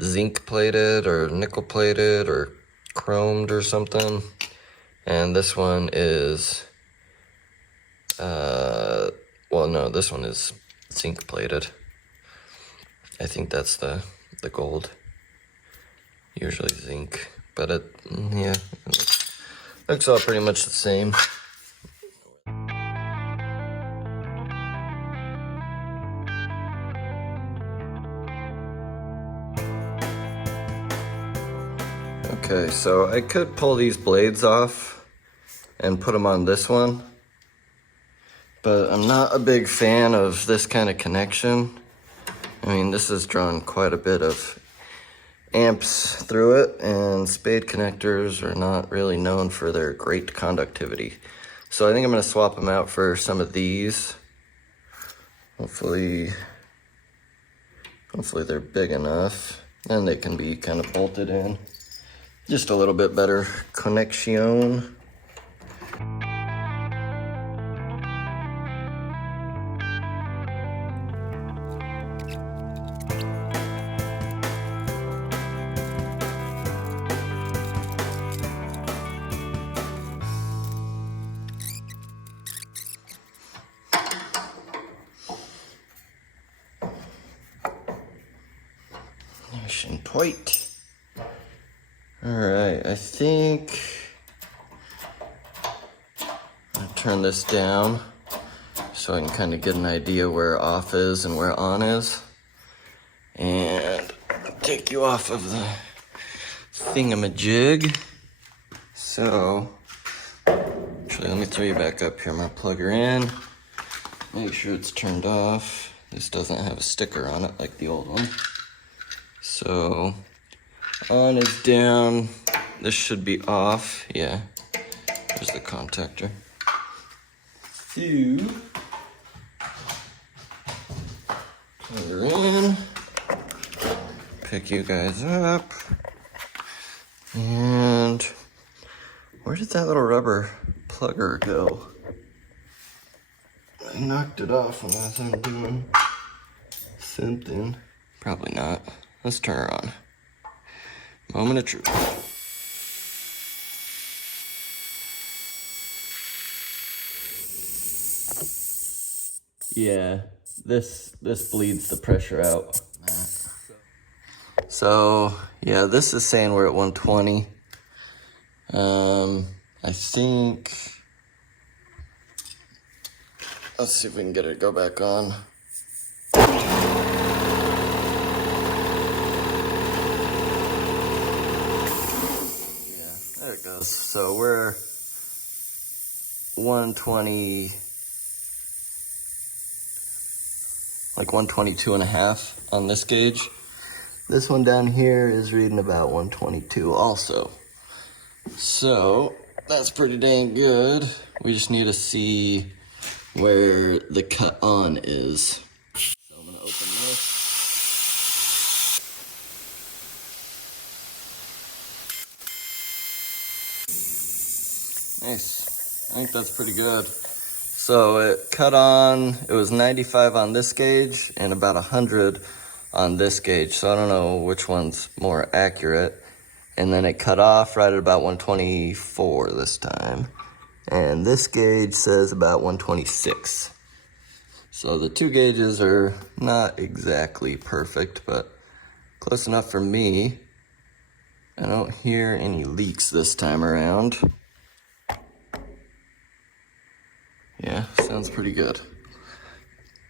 zinc plated or nickel plated or chromed or something. And this one is, well, no, this one is zinc plated. I think that's the gold. Usually zinc, but it looks all pretty much the same. Okay, so I could pull these blades off and put them on this one, but I'm not a big fan of this kind of connection. I mean, this has drawn quite a bit of amps through it, and spade connectors are not really known for their great conductivity. So I think I'm going to swap them out for some of these. Hopefully they're big enough, and they can be kind of bolted in. Just a little bit better connection. Nice and tight. Alright, I think I'll turn this down so I can kind of get an idea where off is and where on is. And take you off of the thingamajig. So, actually, let me throw you back up here. I'm gonna plug her in. Make sure it's turned off. This doesn't have a sticker on it like the old one. So, on is down. This should be off. Yeah, there's the contactor. Two. Plug her in. Pick you guys up. And where did that little rubber plugger go? I knocked it off when I was doing something. Probably not. Let's turn her on. Moment of truth. Yeah, this bleeds the pressure out. So yeah, this is saying we're at 120. I think. Let's see if we can get it to go back on. There it goes. So we're 120, like 122.5 on this gauge. This one down here is reading about 122 also. So that's pretty dang good. We just need to see where the cut on is. So I'm gonna open this. Nice. I think that's pretty good. So it cut on, it was 95 on this gauge and about 100 on this gauge. So I don't know which one's more accurate. And then it cut off right at about 124 this time. And this gauge says about 126. So the two gauges are not exactly perfect, but close enough for me. I don't hear any leaks this time around. Yeah, sounds pretty good.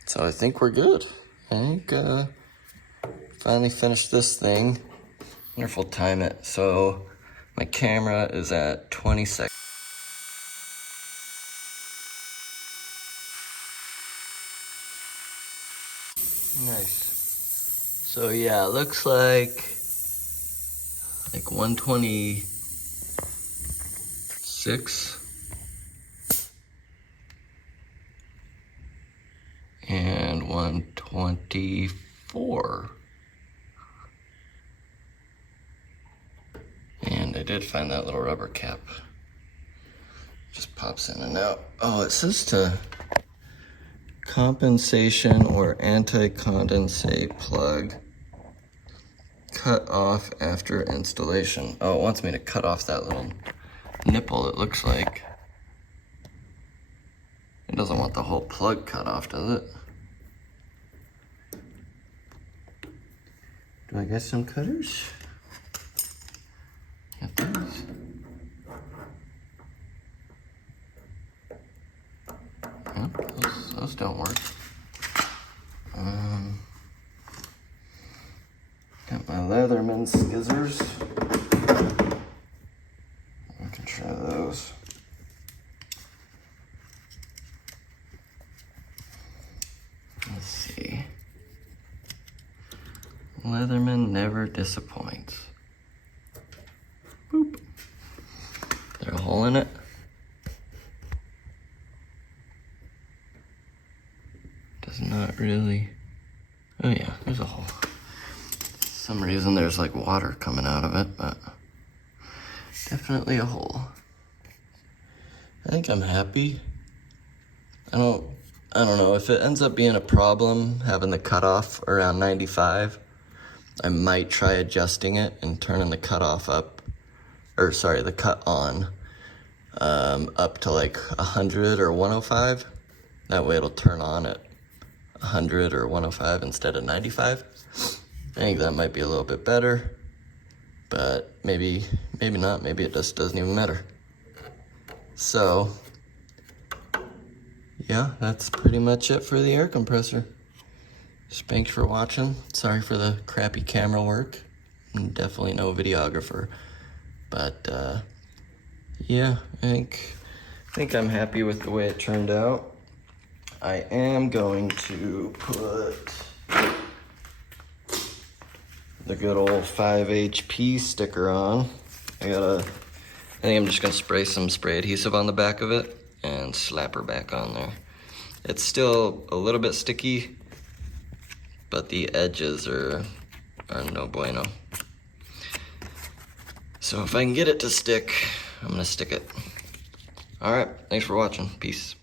So I think we're good. I think finally finished this thing. I wonder if we'll time it. So my camera is at 20 seconds. Nice. So yeah, it looks like 126 and 124. And I did find that little rubber cap. Just pops in and out. Oh, it says to compensation or anti-condensate plug. Cut off after installation. Oh, it wants me to cut off that little nipple, it looks like. It doesn't want the whole plug cut off, does it? Do I get some cutters? Get those. Nope, those don't work. Got my Leatherman scissors. never disappoints. Boop. There's a hole in it. Does not really, oh yeah, there's a hole. For some reason there's like water coming out of it, but definitely a hole. I think I'm happy. I don't know, if it ends up being a problem having the cutoff around 95, I might try adjusting it and turning the cutoff up, or sorry, the cut on, up to like 100 or 105. That way it'll turn on at 100 or 105 instead of 95. I think that might be a little bit better, but maybe not. Maybe it just doesn't even matter. So, yeah, that's pretty much it for the air compressor. Just thanks for watching. Sorry for the crappy camera work. I'm definitely no videographer, but yeah, I think I'm happy with the way it turned out. I am going to put the good old 5 HP sticker on. I think I'm just gonna spray some spray adhesive on the back of it and slap her back on there. It's still a little bit sticky, but the edges are no bueno. So if I can get it to stick, I'm gonna stick it. All right, thanks for watching. Peace.